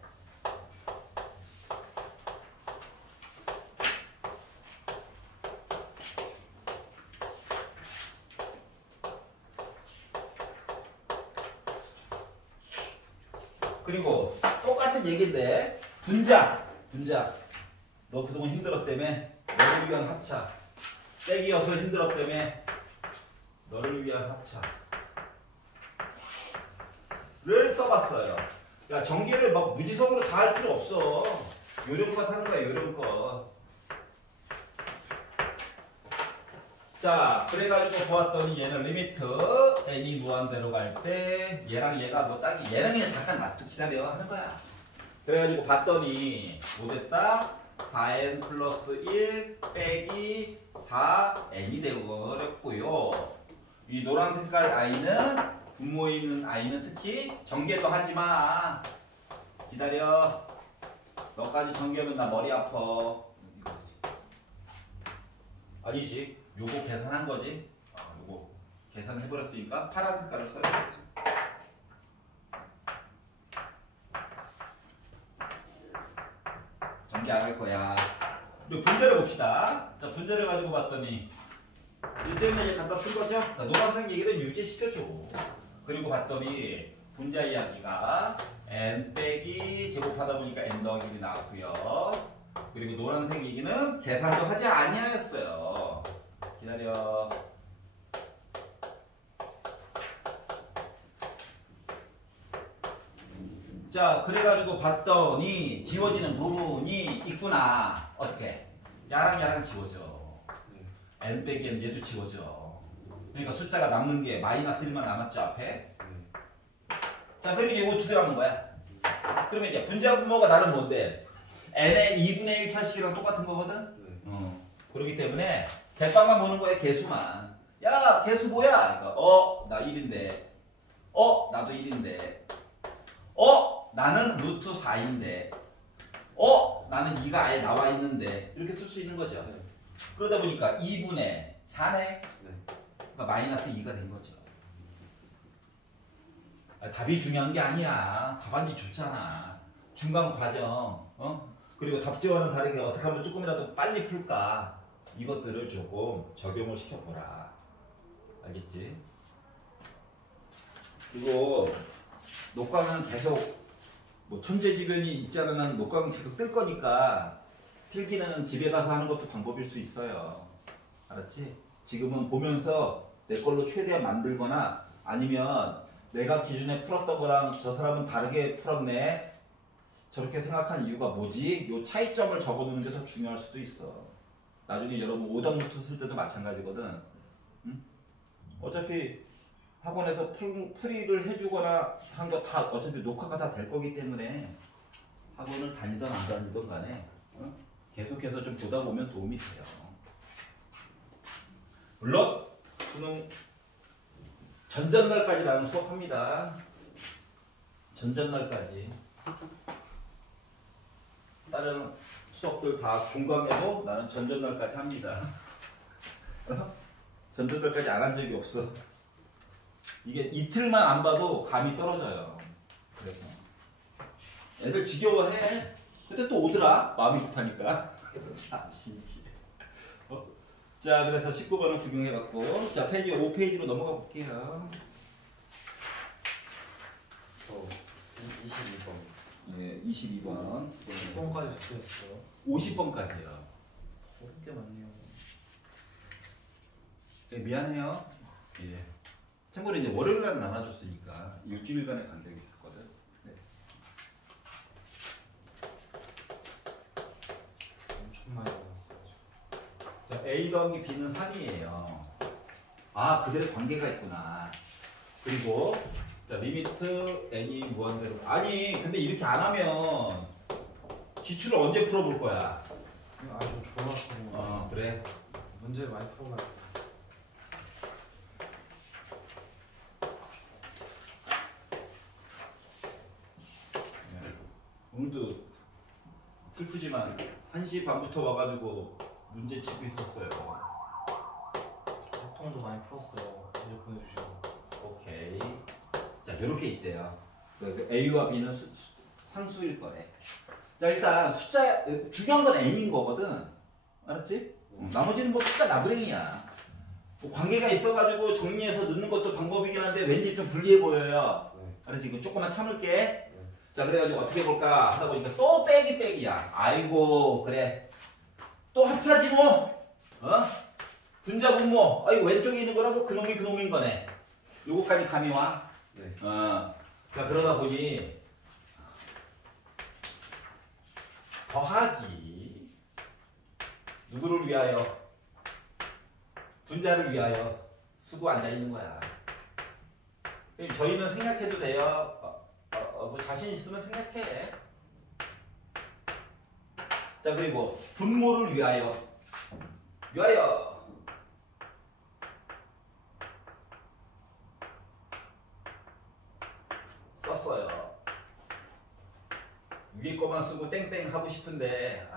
그리고 똑같은 얘기인데 분자 너 그동안 힘들었다며 너를 위한 합차. 떼기여서 힘들었다며 너를 위한 합차를 써봤어요. 야, 전개를 막 무지성으로 다 할 필요 없어. 요령껏 하는 거야, 요령껏. 자, 그래가지고 보았더니 얘는 리미트 n이 무한대로 갈 때 얘랑 얘가 뭐 짝이 얘는 그냥 잠깐 놔두고 기다려 하는 거야. 그래가지고 봤더니 뭐 됐다? 4n 플러스 1 빼기 4n이 되어버렸고요. 이 노란 색깔 i는 분모에 있는 i는 특히 전개도 하지 마. 기다려. 너까지 전개하면 나 머리 아파. 아니지. 요거 계산한 거지. 요거 계산해버렸으니까 파란 색깔을 써야겠지. 전개 안 할 거야. 그리고 분자를 봅시다. 자, 분자를 가지고 봤더니 이 때문에 이제 갖다 쓴 거죠. 자, 노란색 얘기를 유지시켜줘. 그리고 봤더니 분자 이야기가 n 빼기 제곱하다 보니까 n 더하기 1이 나왔고요. 그리고 노란색 얘기는 계산도 하지 아니하였어요. 기다려. 자, 그래가지고 봤더니 지워지는 부분이 있구나. 어떻게? 야랑 야랑 지워져. n 빼기 n 얘도 지워져. 그러니까 숫자가 남는 게 마이너스 1만 남았죠, 앞에? 자, 그리고 이거 두 개 남은 거야. 그러면 이제 분자 분모가 다른 뭔데? n의 2분의 1차식이랑 똑같은 거거든? 그렇기 때문에 개수만 보는 거야, 개수만. 야, 개수 뭐야? 그러니까 나 1인데. 나도 1인데. 나는 루트 4인데. 나는 2가 아예 나와 있는데. 이렇게 쓸 수 있는 거죠. 그러다 보니까 2분의 4네. 그러니까 마이너스 2가 된 거죠. 답이 중요한 게 아니야. 답안지 좋잖아. 중간 과정. 그리고 답지와는 다르게 어떻게 하면 조금이라도 빨리 풀까. 이것들을 조금 적용을 시켜보라. 알겠지? 그리고 녹광은 계속 뭐 천재지변이 있지 않은 녹광은 계속 뜰 거니까 필기는 집에 가서 하는 것도 방법일 수 있어요. 알았지? 지금은 보면서 내 걸로 최대한 만들거나 아니면 내가 기존에 풀었던 거랑 저 사람은 다르게 풀었네. 저렇게 생각한 이유가 뭐지? 요 차이점을 적어두는 게 더 중요할 수도 있어. 나중에 여러분 오답노트 쓸 때도 마찬가지거든. 응? 어차피 학원에서 풀이를 해주거나 한 거 다 어차피 녹화가 다 될 거기 때문에 학원을 다니든 안 다니든 간에 계속해서 좀 보다 보면 도움이 돼요. 물론 수능 전전날까지 나는 수업합니다. 전전날까지. 다른 수업들 다 종강해도 나는 전전날까지 합니다. 전전날까지 안 한 적이 없어. 이게 이틀만 안 봐도 감이 떨어져요. 그래서 애들 지겨워해. 그때 또 오더라. 마음이 급하니까. 참 신기해. 자, 그래서 19번을 구경해봤고, 자, 페이지 5페이지로 넘어가 볼게요. 22번. 예, 22번. 10번까지 숙제했어요. 50번까지요. 어렵게 많네요. 네, 미안해요. 예. 참고로 이제 월요일날 나눠줬으니까 일주일간의 간격이 있었거든. 네. 엄청 많이 나왔어요. 자, A 더하기 B는 3이에요. 아, 그대로 관계가 있구나. 그리고 자, 리미트 n이 무한대로. 아니, 근데 이렇게 안 하면 기출을 언제 풀어볼 거야? 아주 좋았고. 그래. 문제 많이 풀어봐요. 오늘도 슬프지만 1시 반부터 와가지고 문제 치고 있었어요. 소통도 많이 풀었어요. 이제 보내주시고. 오케이. 자, 요렇게 있대요. 그 A와 B는 상수일 거래. 자, 일단 숫자, 중요한 건 n인 거거든. 알았지? 나머지는 뭐 숫자 나부랭이야. 뭐 관계가 있어가지고 정리해서 넣는 것도 방법이긴 한데 왠지 좀 불리해 보여요. 알았지? 이거 조금만 참을게. 자, 그래가지고 어떻게 해볼까 하다 보니까 또 빼기야. 아이고, 그래. 또 합차지 뭐. 분자 분모. 이거 왼쪽에 있는 거라고 그놈인 거네. 요거까지 감이 와. 네. 그러니까 그러다 보니 더하기 누구를 위하여? 분자를 위하여 쓰고 앉아 있는 거야. 저희는 생략해도 돼요. 뭐 자신 있으면 생략해. 자, 그리고 분모를 위하여 썼어요. 위에 거만 쓰고 땡땡 하고 싶은데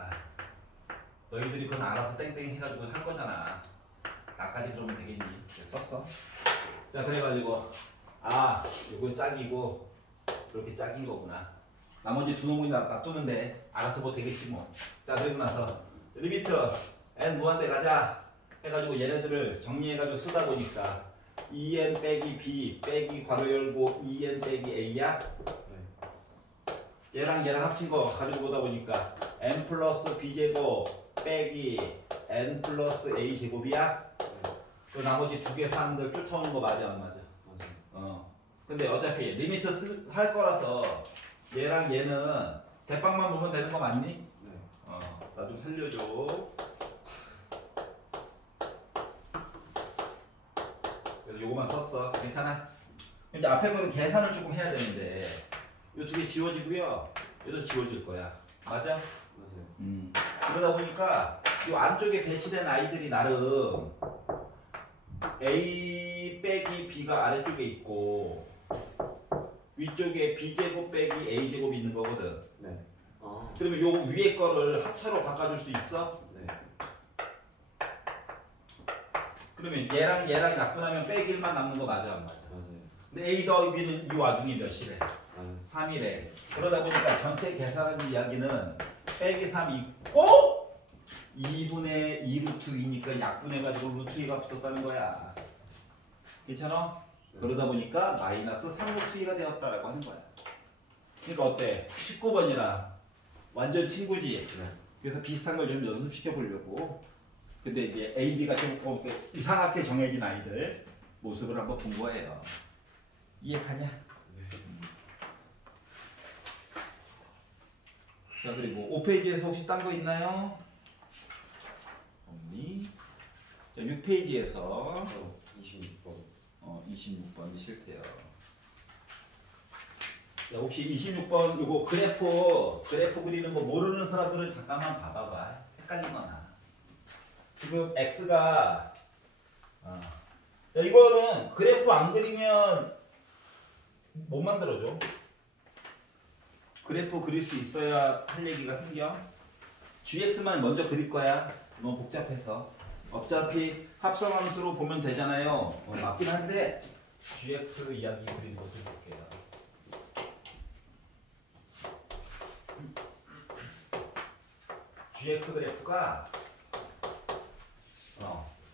너희들이 그건 알아서 땡땡 해가지고 할 거잖아. 나까지 그러면 되겠니? 썼어. 자, 그래가지고 이거 짝이고 그렇게 짝인 거구나. 나머지 두 놈이 놔두는데 알아서 뭐 되겠지 뭐. 자, 그리고 나서 리미트 n 무한대 가자 해가지고 얘네들을 정리해가지고 쓰다 보니까 2n 빼기 b 빼기 괄호 열고 2n 빼기 a야? 네. 얘랑 얘랑 합친 거 가지고 보다 보니까 n 플러스 b제곱 빼기 n 플러스 a제곱이야? 네. 그 나머지 두 개 사항들 쫓아오는 거 맞아 안 맞아? 맞아요. 근데 어차피 리미트 할 거라서 얘랑 얘는 대빵만 보면 되는 거 맞니? 네. 나 좀 살려줘. 그래서 요거만 썼어. 괜찮아? 이제 앞에 거는 계산을 조금 해야 되는데 요 두 개 지워지고요. 얘도 지워질 거야. 맞아? 맞아요. 그러다 보니까 요 안쪽에 배치된 아이들이 나름 a 빼기 b가 아래쪽에 있고 위쪽에 b제곱 빼기 a제곱이 있는 거거든. 네. 아. 그러면 요 위에 거를 합차로 바꿔줄 수 있어? 네. 그러면 얘랑 약분하면 빼기만 남는 거 맞아 안 맞아? 맞아요. 근데 a 더하기 b는 이 와중에 몇이래? 아, 3이래. 그러다 보니까 전체 계산하는 이야기는 빼기 3 있고 2분의 2 루트 2니까 약분해가지고 루트 2가 붙었다는 거야. 괜찮아? 그러다 보니까 마이너스 3 루트 2가 되었다라고 하는 거야. 그러니까 어때? 19번이랑 완전 친구지? 네. 그래서 비슷한 걸 좀 연습시켜 보려고. 근데 이제 A, B가 좀 이상하게 정해진 아이들 모습을 한번 본 거예요. 이해가냐? 네. 자, 그리고 5페이지에서 혹시 딴 거 있나요? 없니? 자, 6페이지에서 26번. 26번이 싫대요. 자, 혹시 26번 요거 그래프 그리는 거 모르는 사람들은 잠깐만 봐봐봐. 헷갈리거나. 지금 x가 야, 이거는 그래프 안 그리면 못 만들어줘. 그래프 그릴 수 있어야 할 얘기가 생겨. gx만 먼저 그릴 거야. 너무 복잡해서. 어차피 합성함수로 보면 되잖아요. 맞긴 한데 gx 이야기 그리는 것을 볼게요. gx 그래프가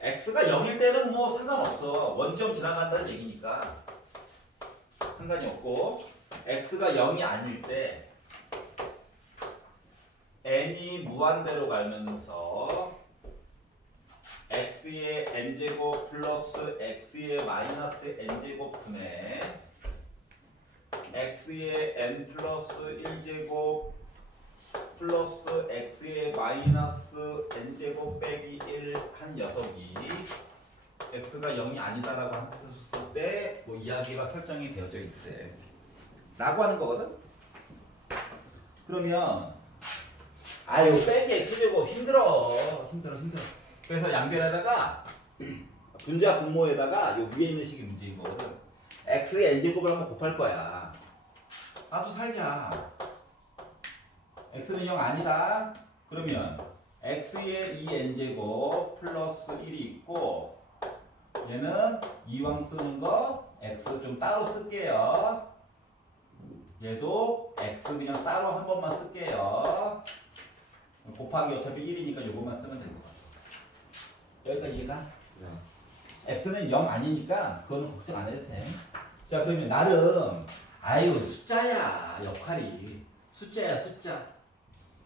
x가 0일 때는 뭐 상관없어. 원점 지나간다는 얘기니까 상관이 없고 x가 0이 아닐 때 n이 무한대로 가면서 x의 n제곱 플러스 x의 마이너스 n제곱 분의 x의 n 플러스 1제곱 플러스 x의 마이너스 n제곱 빼기 1 한 녀석이 x가 0이 아니다라고 했을 때 뭐 이야기가 설정이 되어져 있대 라고 하는 거거든. 그러면 아유 빼기 x제곱 힘들어. 그래서 양변에다가 분자 분모에다가 요 위에 있는 식이 문제인 거거든. x의 n제곱을 한번 곱할 거야. 나도 살자. x는 0 아니다. 그러면 x의 2n제곱 플러스 1이 있고 얘는 이왕 쓰는 거 x 좀 따로 쓸게요. 얘도 x 그냥 따로 한 번만 쓸게요. 곱하기 어차피 1이니까 요것만 쓰면 될 것 같아. 여기까지 이해가? 네. x는 0 아니니까 그건 걱정 안 해도 돼. 자 그러면 나름 아유 숫자야 역할이 숫자야 숫자.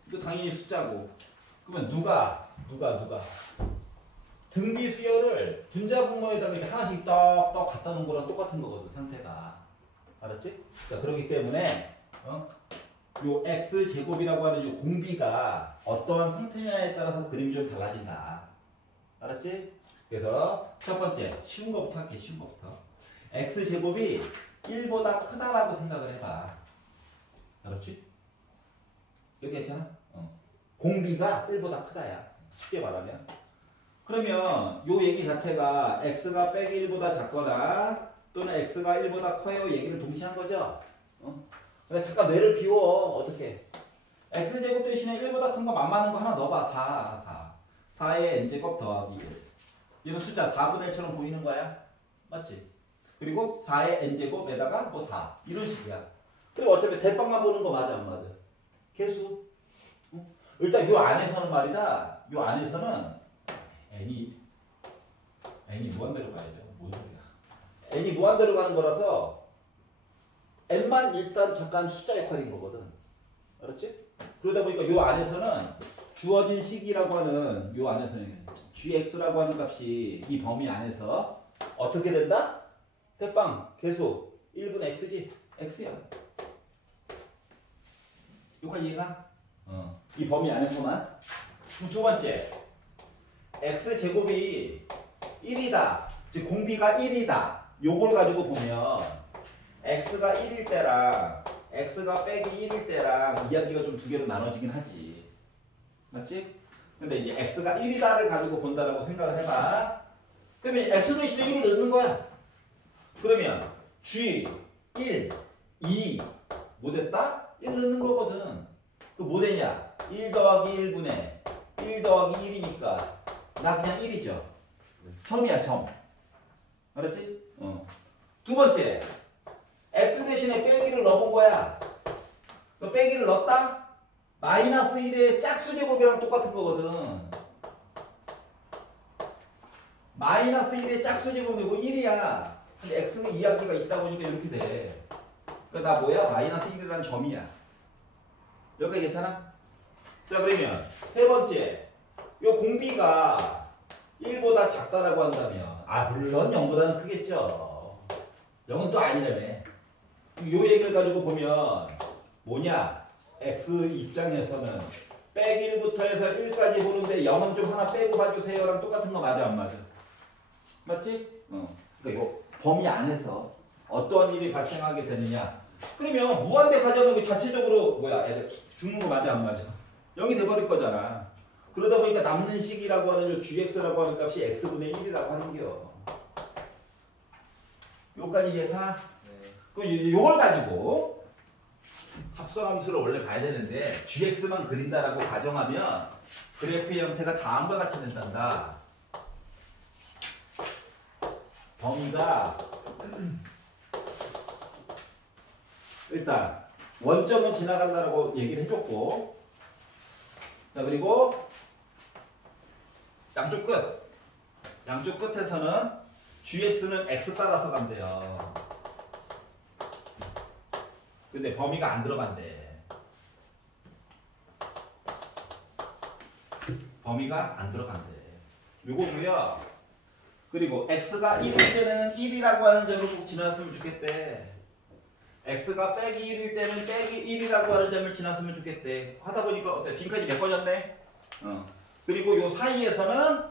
이거 당연히 숫자고. 그러면 누가 등비 수열을 분자 분모에다가 이렇게 하나씩 떡떡 갖다 놓은 거랑 똑같은 거거든 상태가. 알았지? 자 그렇기 때문에 요 x 제곱이라고 하는 요 공비가 어떠한 상태냐에 따라서 그림이 좀 달라진다. 알았지? 그래서 첫 번째 쉬운 거부터 할게. 쉬운 거부터. x 제곱이 1보다 크다라고 생각을 해봐. 알았지? 여기 괜찮아? 공비가 1보다 크다야. 쉽게 말하면. 그러면 요 얘기 자체가 x가 빼기 1보다 작거나 또는 x가 1보다 커요 얘기를 동시에 한 거죠. 그래서 잠깐 뇌를 비워. 어떻게? x제곱 대신에 1보다 큰 거 만만한 거 하나 넣어봐. 4에 n제곱 더하기 1. 얘는 숫자 4분의 1처럼 보이는 거야. 맞지? 그리고 4의 n제곱에다가 뭐 4. 이런 식이야. 그리고 어차피 대빵만 보는 거 맞아 안 맞아? 개수. 일단 요 안에서는 말이다. 요 안에서는 n이 무한대로 가야죠. 뭔 소리야. n이 무한대로 가는 거라서 n만 일단 잠깐 숫자 역할인 거거든. 알았지? 그러다 보니까 요 안에서는 주어진 식이라고 하는 요 안에서는 gx라고 하는 값이 이 범위 안에서 어떻게 된다? 대빵 계수 1분 x지? x야. 여기까지 이해가? 이 범위 안에서만. 그럼 두 번째 x제곱이 1이다. 즉 공비가 1이다. 요걸 가지고 보면 x가 1일 때랑 x가 빼기 1일 때랑 이야기가 좀 두 개로 나눠지긴 하지. 맞지? 근데 이제 x가 1이다를 가지고 본다라고 생각을 해봐. 그러면 x 대신에 1을 넣는 거야. 그러면 g 1, 2 뭐 됐다? 1 넣는 거거든. 그 뭐 되냐? 1 더하기 1분의 1 더하기 1이니까 나 그냥 1이죠. 점이야 점. 알았지? 두 번째 x 대신에 빼기를 넣어본 거야. 그 빼기를 넣었다? 마이너스 1의 짝수제곱이랑 똑같은 거거든. 마이너스 1의 짝수제곱이고 1이야. 근데 x가 이야기가 있다 보니까 이렇게 돼. 그러니까 나 뭐야? 마이너스 1이라는 점이야. 여기까지 괜찮아? 자 그러면 세 번째 요 공비가 1보다 작다라고 한다면 물론 0보다는 크겠죠. 0은 또 아니라며. 요 얘기를 가지고 보면 뭐냐? x 입장에서는 빼기 1부터 해서 1까지 보는데 0은 좀 하나 빼고 봐주세요랑 똑같은 거 맞아 안 맞아? 맞지? 그러니까 요 범위 안에서 어떤 일이 발생하게 되느냐? 그러면 무한대 가져오면 자체적으로 애들 죽는 거 맞아 안 맞아? 0이 돼버릴 거잖아. 그러다 보니까 남는 식이라고 하는 요 gx라고 하는 값이 x분의 1이라고 하는겨. 요까지 이해가? 네. 그럼 요걸 가지고 합성함수를 원래 봐야 되는데 gx만 그린다라고 가정하면 그래프의 형태가 다음과 같이 된단다. 범위가 일단 원점은 지나간다라고 얘기를 해줬고, 자 그리고 양쪽 끝에서는 gx는 x 따라서 간대요. 근데 범위가 안 들어간대. 범위가 안 들어간대. 요거고요. 그리고 x가 1일 때는 1이라고 하는 점을 꼭 지났으면 좋겠대. x가 빼기 1일 때는 빼기 1이라고 하는 점을 지났으면 좋겠대. 하다 보니까 어때? 빈칸이 메꿔졌네? 그리고 요 사이에서는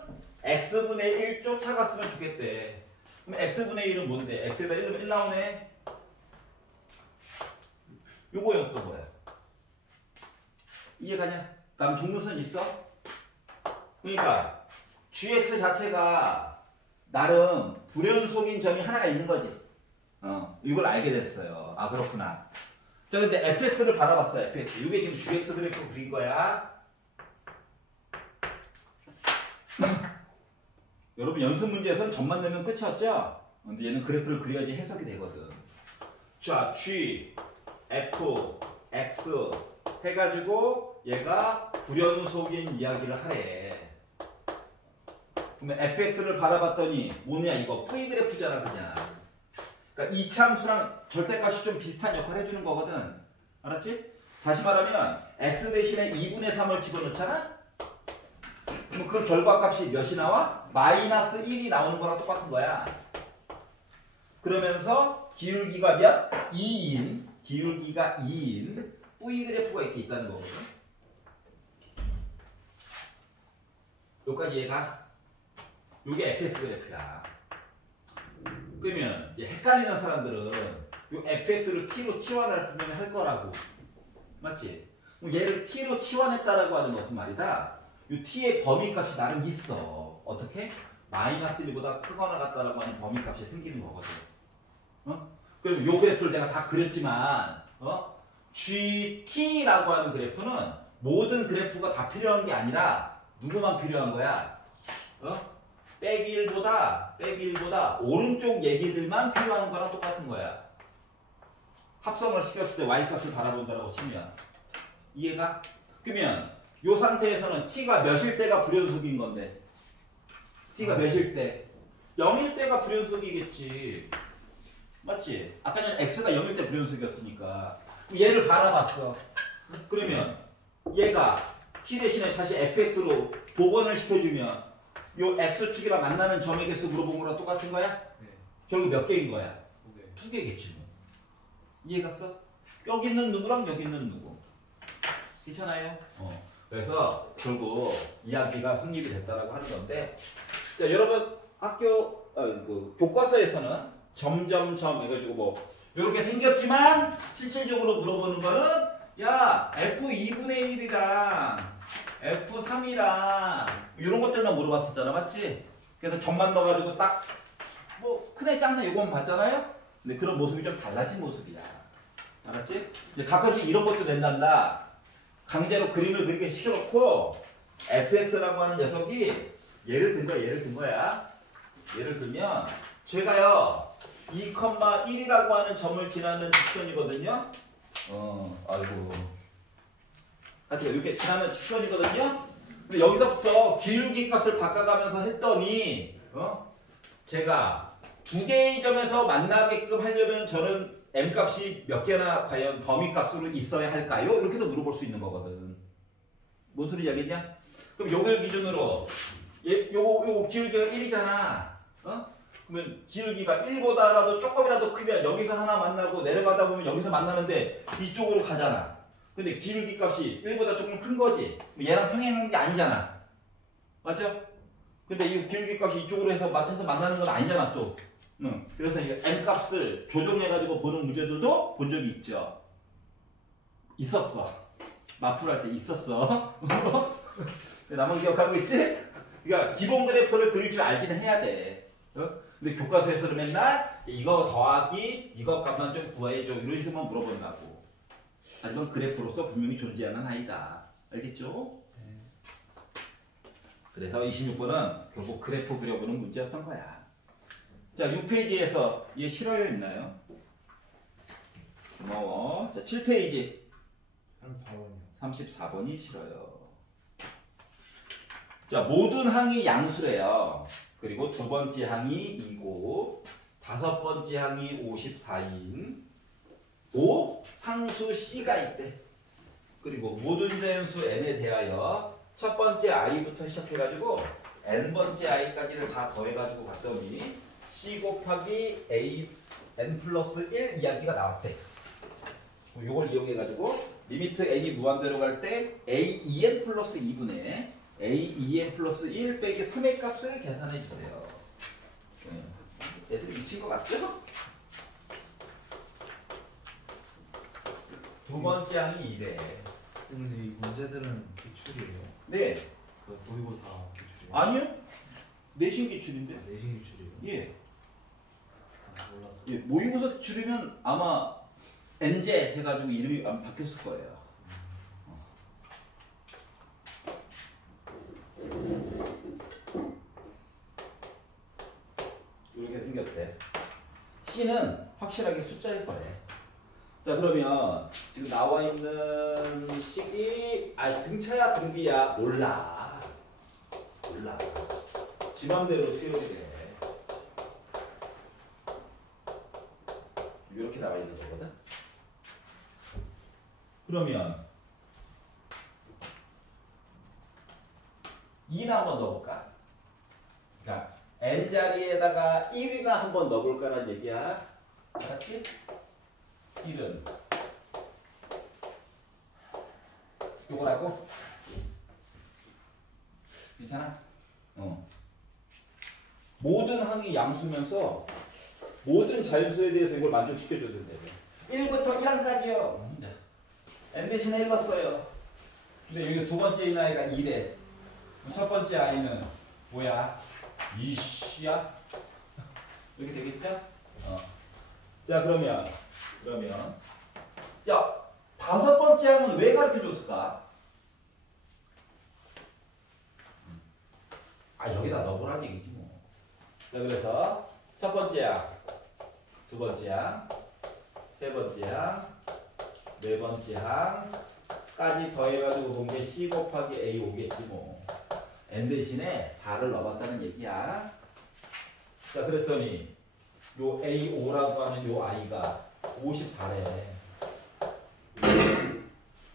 x분의 1 쫓아갔으면 좋겠대. 그럼 x분의 1은 뭔데? x에다 1 넣으면 1 나오네? 요거요 또 뭐야? 이해가냐? 다음 종류선 있어? 그러니까 gx 자체가 나름 불연속인 점이 하나가 있는 거지. 이걸 알게 됐어요. 아 그렇구나. 자 근데 fx를 받아봤어. fx. 이게 지금 gx 그래프 그린 거야. 여러분 연습 문제에서는 점만 내면 끝이었죠? 근데 얘는 그래프를 그려야지 해석이 되거든. 자 g, f, x 해가지고 얘가 불연속인 이야기를 하래. 그러면 fx를 바라봤더니 뭐냐 이거 V 그래프잖아 그냥. 그러니까 이차함수랑 절대값이 좀 비슷한 역할을 해주는 거거든. 알았지? 다시 말하면 x 대신에 2분의 3을 집어넣잖아? 그럼 그 결과값이 몇이 나와? 마이너스 1이 나오는 거랑 똑같은 거야. 그러면서 기울기가 몇? 2인 기울기가 2인 V 그래프가 이렇게 있다는 거거든. 여기까지 이해가? 요게 fx 그래프야. 그러면 헷갈리는 사람들은 요 fx를 t로 치환을 분명히 할 거라고. 맞지? 그럼 얘를 t로 치환했다라고 하는 것은 말이다. 요 t의 범위값이 나름 있어. 어떻게? 마이너스 1보다 크거나 같다라고 하는 범위값이 생기는 거거든. 그럼 요 그래프를 내가 다 그렸지만 GT라고 하는 그래프는 모든 그래프가 다 필요한 게 아니라 누구만 필요한 거야? 빼기 1보다 오른쪽 얘기들만 필요한 거랑 똑같은 거야. 합성을 시켰을 때 y값을 바라본다라고 치면 이해가? 그러면 이 상태에서는 t가 몇일 때가 불연속인 건데 t가 몇일 때? 0일 때가 불연속이겠지. 맞지? 아까 전에 x가 0일 때 불연속이었으니까 얘를 바라봤어. 그러면 얘가 t 대신에 다시 fx로 복원을 시켜주면 요 x축이랑 만나는 점의 개수 물어본 거랑 똑같은 거야? 네. 결국 몇 개인 거야? 2개. 2개겠지 뭐. 이해 갔어? 여기 있는 누구랑 여기 있는 누구. 괜찮아요? 그래서 결국 이야기가 성립이 됐다라고 하는 건데, 자 여러분 학교 그 교과서에서는 점점점 해가지고 뭐 이렇게 생겼지만 실질적으로 물어보는 거는 야 F2분의 1이랑 F3이랑 이런 것들만 물어봤었잖아, 맞지? 그래서 점만 넣어가지고 딱 뭐 큰애 작네 요거만 봤잖아요. 근데 그런 모습이 좀 달라진 모습이야. 알았지? 이제 가끔씩 이런 것도 낸단다. 강제로 그림을 그렇게 시켜놓고 fx라고 하는 녀석이 예를 든 거야. 예를 들면 제가요 2,1이라고 하는 점을 지나는 직선이거든요. 아이고. 하여튼 이렇게 지나는 직선이거든요. 근데 여기서부터 기울기 값을 바꿔가면서 했더니 제가 두 개의 점에서 만나게끔 하려면 저는 m값이 몇 개나 과연 범위값으로 있어야 할까요? 이렇게도 물어볼 수 있는 거거든. 뭔 소리 이야기했냐? 그럼 요걸 기준으로 요거 기울기가 1이잖아. 그러면 기울기가 1보다라도 조금이라도 크면 여기서 하나 만나고 내려가다 보면 여기서 만나는데 이쪽으로 가잖아. 근데 기울기 값이 1보다 조금 큰 거지. 얘랑 평행하는 게 아니잖아. 맞죠? 근데 이 기울기 값이 이쪽으로 해서 만나는 건 아니잖아 또. 그래서 이 m값을 조정해가지고 보는 문제들도 본 적이 있죠. 있었어. 마풀 할 때 있었어. 나만 기억하고 있지? 그러니까 기본 그래프를 그릴 줄 알기는 해야 돼. 근데 교과서에서는 맨날 이거 더하기 이거 값만 좀 구해줘 이런 식으로만 물어본다고. 하지만 그래프로서 분명히 존재하는 아이다. 알겠죠? 그래서 26번은 결국 그래프 그려보는 문제였던 거야. 자, 6페이지에서 얘 싫어요 있나요? 고마워. 자, 7페이지. 34번이요. 34번이 싫어요. 자, 모든 항이 양수래요. 그리고 두 번째 항이 2고, 다섯 번째 항이 54인, 5 상수 C가 있대. 그리고 모든 자연수 N에 대하여 첫 번째 i부터 시작해가지고 n번째 i까지를 다 더해가지고 봤더니 C 곱하기 a n 플러스 1 이야기가 나왔대. 이걸 이용해가지고 리미트 n이 무한대로 갈 때 a 2n 플러스 2분의 a 2n 플러스 1 빼기 3의 값을 계산해 주세요. 애들이 미친 것 같죠? 두 번째 항이 2래. 근데 이 문제들은 기출이에요. 네. 그 모의고사 기출이에요. 아니요. 내신 기출인데. 내신 기출이에요. 예. 몰랐어. 예. 모의고사 기출이면 아마 엔제 해가지고 이름이 아마 바뀌었을 거예요. 이렇게 생겼대. C는 확실하게 숫자일 거래. 자, 그러면 지금 나와 있는 식이 등차야 등비야 몰라. 지 맘대로 수열이 돼. 이렇게 나와 있는 거거든. 그러면 2나 한번 넣어볼까? 그러니까 n 자리에다가 1이나 한번 넣어볼까라는 얘기야. 알았지? 1은 요거라고? 괜찮아? 모든 항이 양수면서 모든 자연수에 대해서 이걸 만족시켜줘야 된다며. 1부터 1항까지요. 자, n 대신에 1 넣었어요. 근데 여기 두 번째 아이가 2래. 첫 번째 아이는 뭐야? 2C야? 이렇게 되겠죠? 자, 그러면 야, 다섯 번째 항은 왜 가르쳐줬을까? 여기다 넣어보라는 얘기지 뭐. 자, 그래서 첫 번째 항, 두 번째 항, 세 번째 항, 네 번째 항까지 더해가지고 본 게 C 곱하기 A 오겠지 뭐. N 대신에 4를 넣어봤다는 얘기야. 자, 그랬더니 요 A5라고 하는 요 아이가 54래.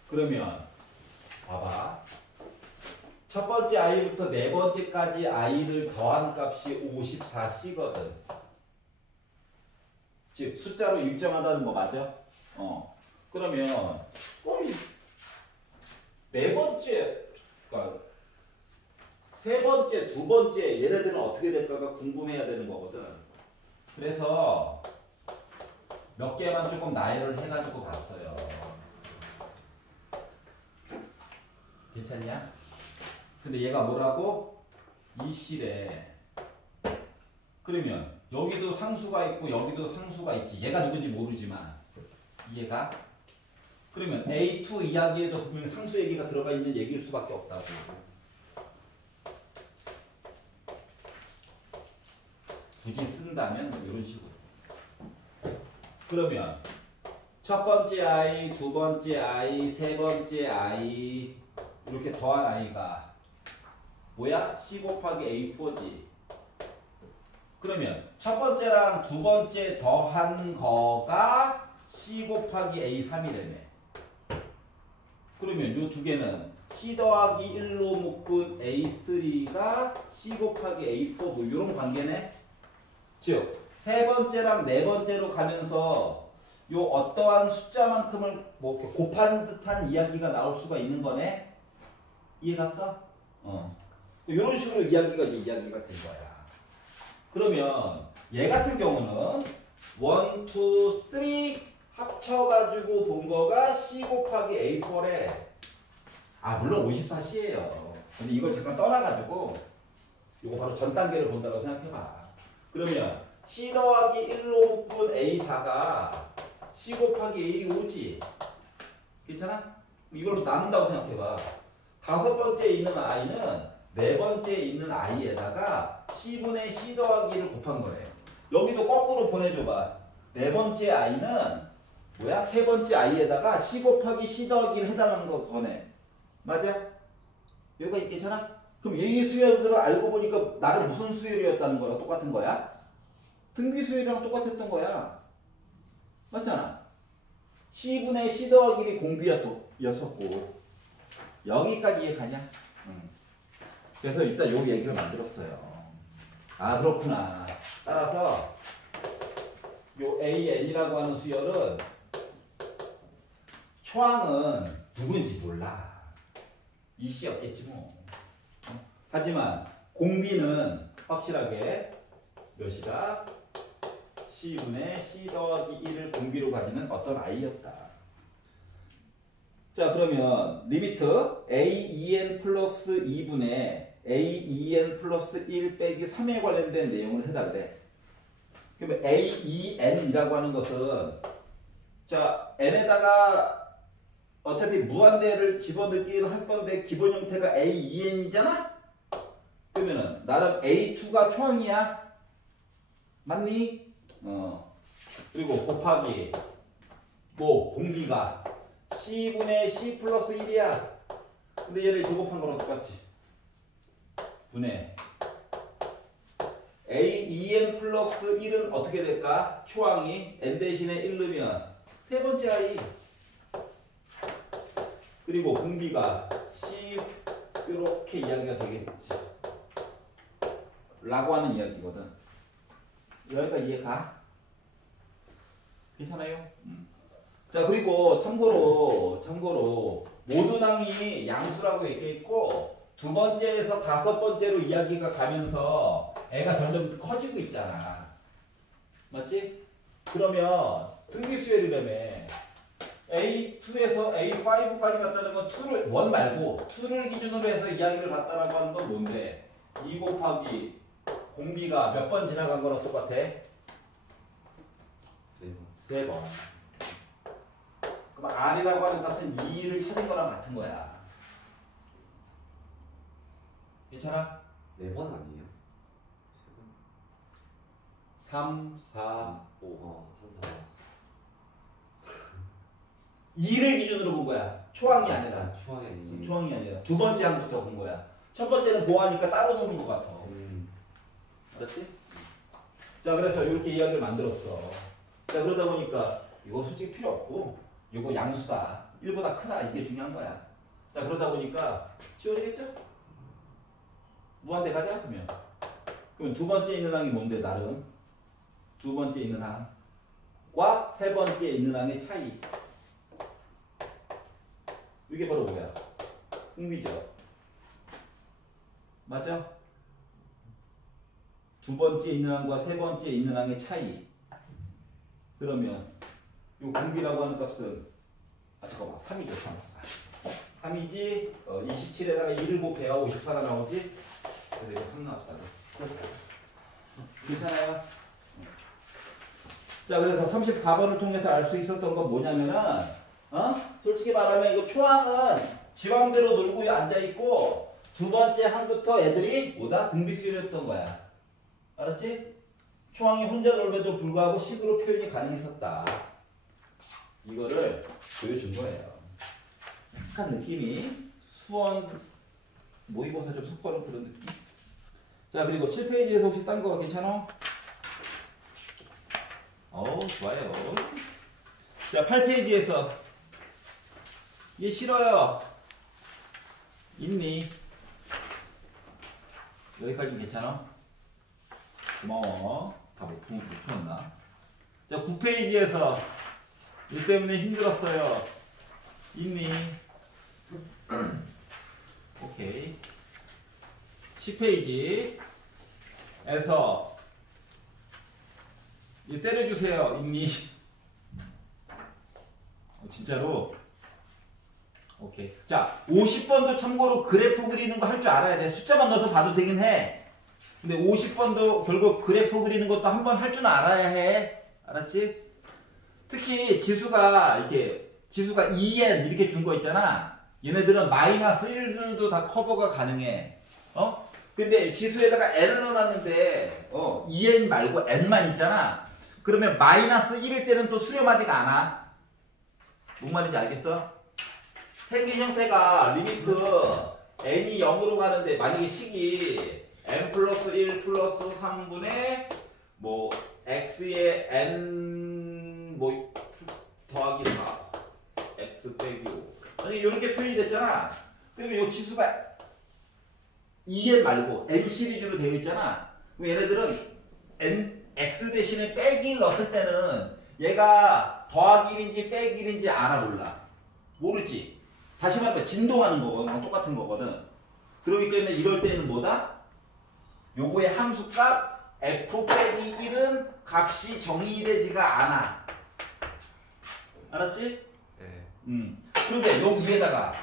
그러면 봐봐. 첫 번째 i부터 네 번째까지 i를 더한 값이 54c거든. 즉 숫자로 일정하다는 거 맞아? 그러면 네 번째, 그러니까 세 번째, 두 번째 얘네들은 어떻게 될까가 궁금해야 되는 거거든. 그래서 몇 개만 조금 나열을 해가지고 봤어요. 괜찮냐? 근데 얘가 뭐라고? 이씨래. 그러면 여기도 상수가 있고 여기도 상수가 있지. 얘가 누군지 모르지만 얘가 그러면 A2 이야기에도 분명히 상수 얘기가 들어가 있는 얘기일 수밖에 없다고. 굳이 쓴다면 이런 식으로. 그러면 첫 번째 i, 두 번째 i, 세 번째 i 이렇게 더한 i가 뭐야? C 곱하기 A4지. 그러면 첫 번째랑 두 번째 더한 거가 C 곱하기 A3이라며. 그러면 이 두 개는 C 더하기 1로 묶은 A3가 C 곱하기 A4 뭐 이런 관계네. 즉 세 번째랑 네 번째로 가면서 요 어떠한 숫자만큼을 뭐 이렇게 곱한 듯한 이야기가 나올 수가 있는 거네. 이해갔어? 이런 식으로 이야기가 된 거야. 그러면 얘 같은 경우는 1, 2, 3 합쳐가지고 본 거가 C 곱하기 A4래. 물론 54C예요. 근데 이걸 잠깐 떠나가지고 이거 바로 전 단계를 본다고 생각해봐. 그러면 C 더하기 1로 묶은 A4가 C 곱하기 A5지. 괜찮아? 이걸로 나눈다고 생각해봐. 다섯 번째에 있는 i는 네 번째에 있는 i에다가 C분의 C 더하기 1을 곱한 거래. 여기도 거꾸로 보내줘봐. 네 번째 i는 뭐야? 세 번째 i에다가 C 곱하기 C 더하기 1 해달라는 거네. 맞아? 여기가 있겠잖아? 그럼 얘의 수열들을 알고 보니까 나는 무슨 수열이었다는 거랑 똑같은 거야? 등비 수열이랑 똑같았던 거야. 맞잖아? C분의 C 더하기 1이 공비였었고 여기까지 이해가냐? 그래서 일단 요 얘기를 만들었어요. 그렇구나. 따라서 요 AN이라고 하는 수열은 초항은 누군지 몰라. 이씨였겠지 뭐. 하지만 공비는 확실하게 몇이다? C분의 C 더하기 1을 공비로 가지는 어떤 i였다. 자, 그러면 리미트 AEN 플러스 2분의 AEN 플러스 1 빼기 3에 관련된 내용을 해달래. 그러면 AEN이라고 하는 것은 자, n에다가 어차피 무한대를 집어넣기는 할 건데 기본 형태가 AEN이잖아? 그러면은 나름 A2가 초항이야. 맞니? 그리고 곱하기 뭐 공비가 C분의 C 플러스 1이야. 근데 얘를 제곱한 거랑 똑같지. 분의 AEN 플러스 1은 어떻게 될까? 초항이 n 대신에 1 넣으면 세 번째 i. 그리고 공비가 C 이렇게 이야기가 되겠지. 라고 하는 이야기거든. 여기까지 이해가? 괜찮아요? 자, 그리고 참고로 모든 항이 양수라고 얘기했고 두 번째에서 다섯 번째로 이야기가 가면서 애가 점점 커지고 있잖아. 맞지? 그러면 등비수열이라며 A2에서 A5까지 갔다는 건 1 말고 2를 기준으로 해서 이야기를 갔다라고 하는 건 뭔데? 2 곱하기 공비가 몇 번 지나간 거랑 똑같아? 3번. 그럼 R이라고 하는 값은 2를 찾은 거랑 같은 거야. 괜찮아? 4번 아니에요? 3, 4, 5, 3, 2를 기준으로 본 거야. 초항이 아니라. 4. 초항이 아니에요. 초항이 아니라. 두 번째 항부터 본 거야. 첫 번째는 보아니까 따로 노는 것 같아. 알았지? 자, 그래서 이렇게 이야기를 만들었어. 자, 그러다 보니까 이거 솔직히 필요 없고 이거 양수다. 1보다 크다. 이게 중요한 거야. 자, 그러다 보니까 쉬워지겠죠? 무한대 가자. 그러면 두 번째 있는 항이 뭔데 나름? 두 번째 있는 항과 세 번째 있는 항의 차이. 이게 바로 뭐야? 흥미죠. 맞아? 두 번째 있는 항과 세 번째 있는 항의 차이. 그러면 이 공비라고 하는 값은 잠깐만 3이죠. 3이지 27에다가 2를 곱해야 54가 나오지. 그래서 이거 3 나왔다. 괜찮아요? 자, 그래서 34번을 통해서 알 수 있었던 건 뭐냐면은 솔직히 말하면 이거 초항은 지맘대로 놀고 앉아있고 두 번째 항부터 애들이 뭐다? 등비수열이었던 거야. 알았지? 초항이 혼자 놀에도 불구하고 식으로 표현이 가능했었다. 이거를 보여준 거예요. 약간 느낌이 수원 모의고사 좀 섞어놓은 그런 느낌. 자, 그리고 7페이지에서 혹시 딴 거 괜찮아? 좋아요. 자, 8페이지에서 얘 싫어요. 있니? 여기까지 괜찮아? 고마워. 다 못 풀었나? 자, 9페이지에서 이 때문에 힘들었어요. 있니? 오케이. 10페이지에서 이 때려주세요. 있니? 진짜로? 오케이. 자, 50번도 참고로 그래프 그리는 거 할 줄 알아야 돼. 숫자만 넣어서 봐도 되긴 해. 근데 50번도 결국 그래프 그리는 것도 한번 할 줄 알아야 해. 알았지? 특히 지수가 2n 이렇게 준 거 있잖아. 얘네들은 마이너스 1들도 다 커버가 가능해. 근데 지수에다가 n을 넣어놨는데 2n 말고 n만 있잖아. 그러면 마이너스 1일 때는 또 수렴하지가 않아. 뭔 말인지 알겠어? 생긴 형태가 리미트 n이 0으로 가는데 만약에 식이 n 플러스 1 플러스 3분의 뭐 x의 n 뭐 더하기 4 x 빼기 5 만약에 이렇게 표현이 됐잖아. 그러면 이 지수가 2n 말고 n 시리즈로 되어 있잖아. 그럼 얘네들은 x 대신에 빼기 넣었을 때는 얘가 더하기 1인지 빼기 1인지 알아 몰라? 모르지. 다시 말하면 진동하는 거거든. 똑같은 거거든. 그렇기 때문에 이럴 때는 뭐다? 요거의 함수값 f 빼기 1은 값이 정의되지가 않아. 알았지? 네. 그런데 요 위에다가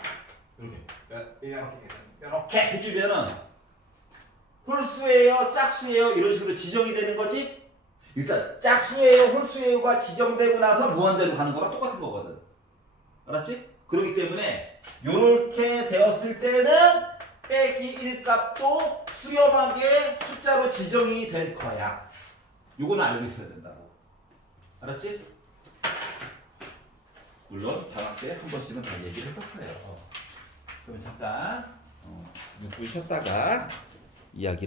이렇게 해주면은 홀수예요, 짝수예요 이런 식으로 지정이 되는 거지. 일단 짝수예요, 홀수예요가 지정되고 나서 무한대로 가는 거랑 똑같은 거거든. 알았지? 그렇기 때문에 요렇게 되었을 때는 빼기 1 값도 수렴하게 숫자로 지정이 될 거야. 요거는 알고 있어야 된다고. 알았지? 물론 방학 때 한 번씩은 다 얘기를 했었어요. 그러면 잠깐 좀 쉬었다가 이야기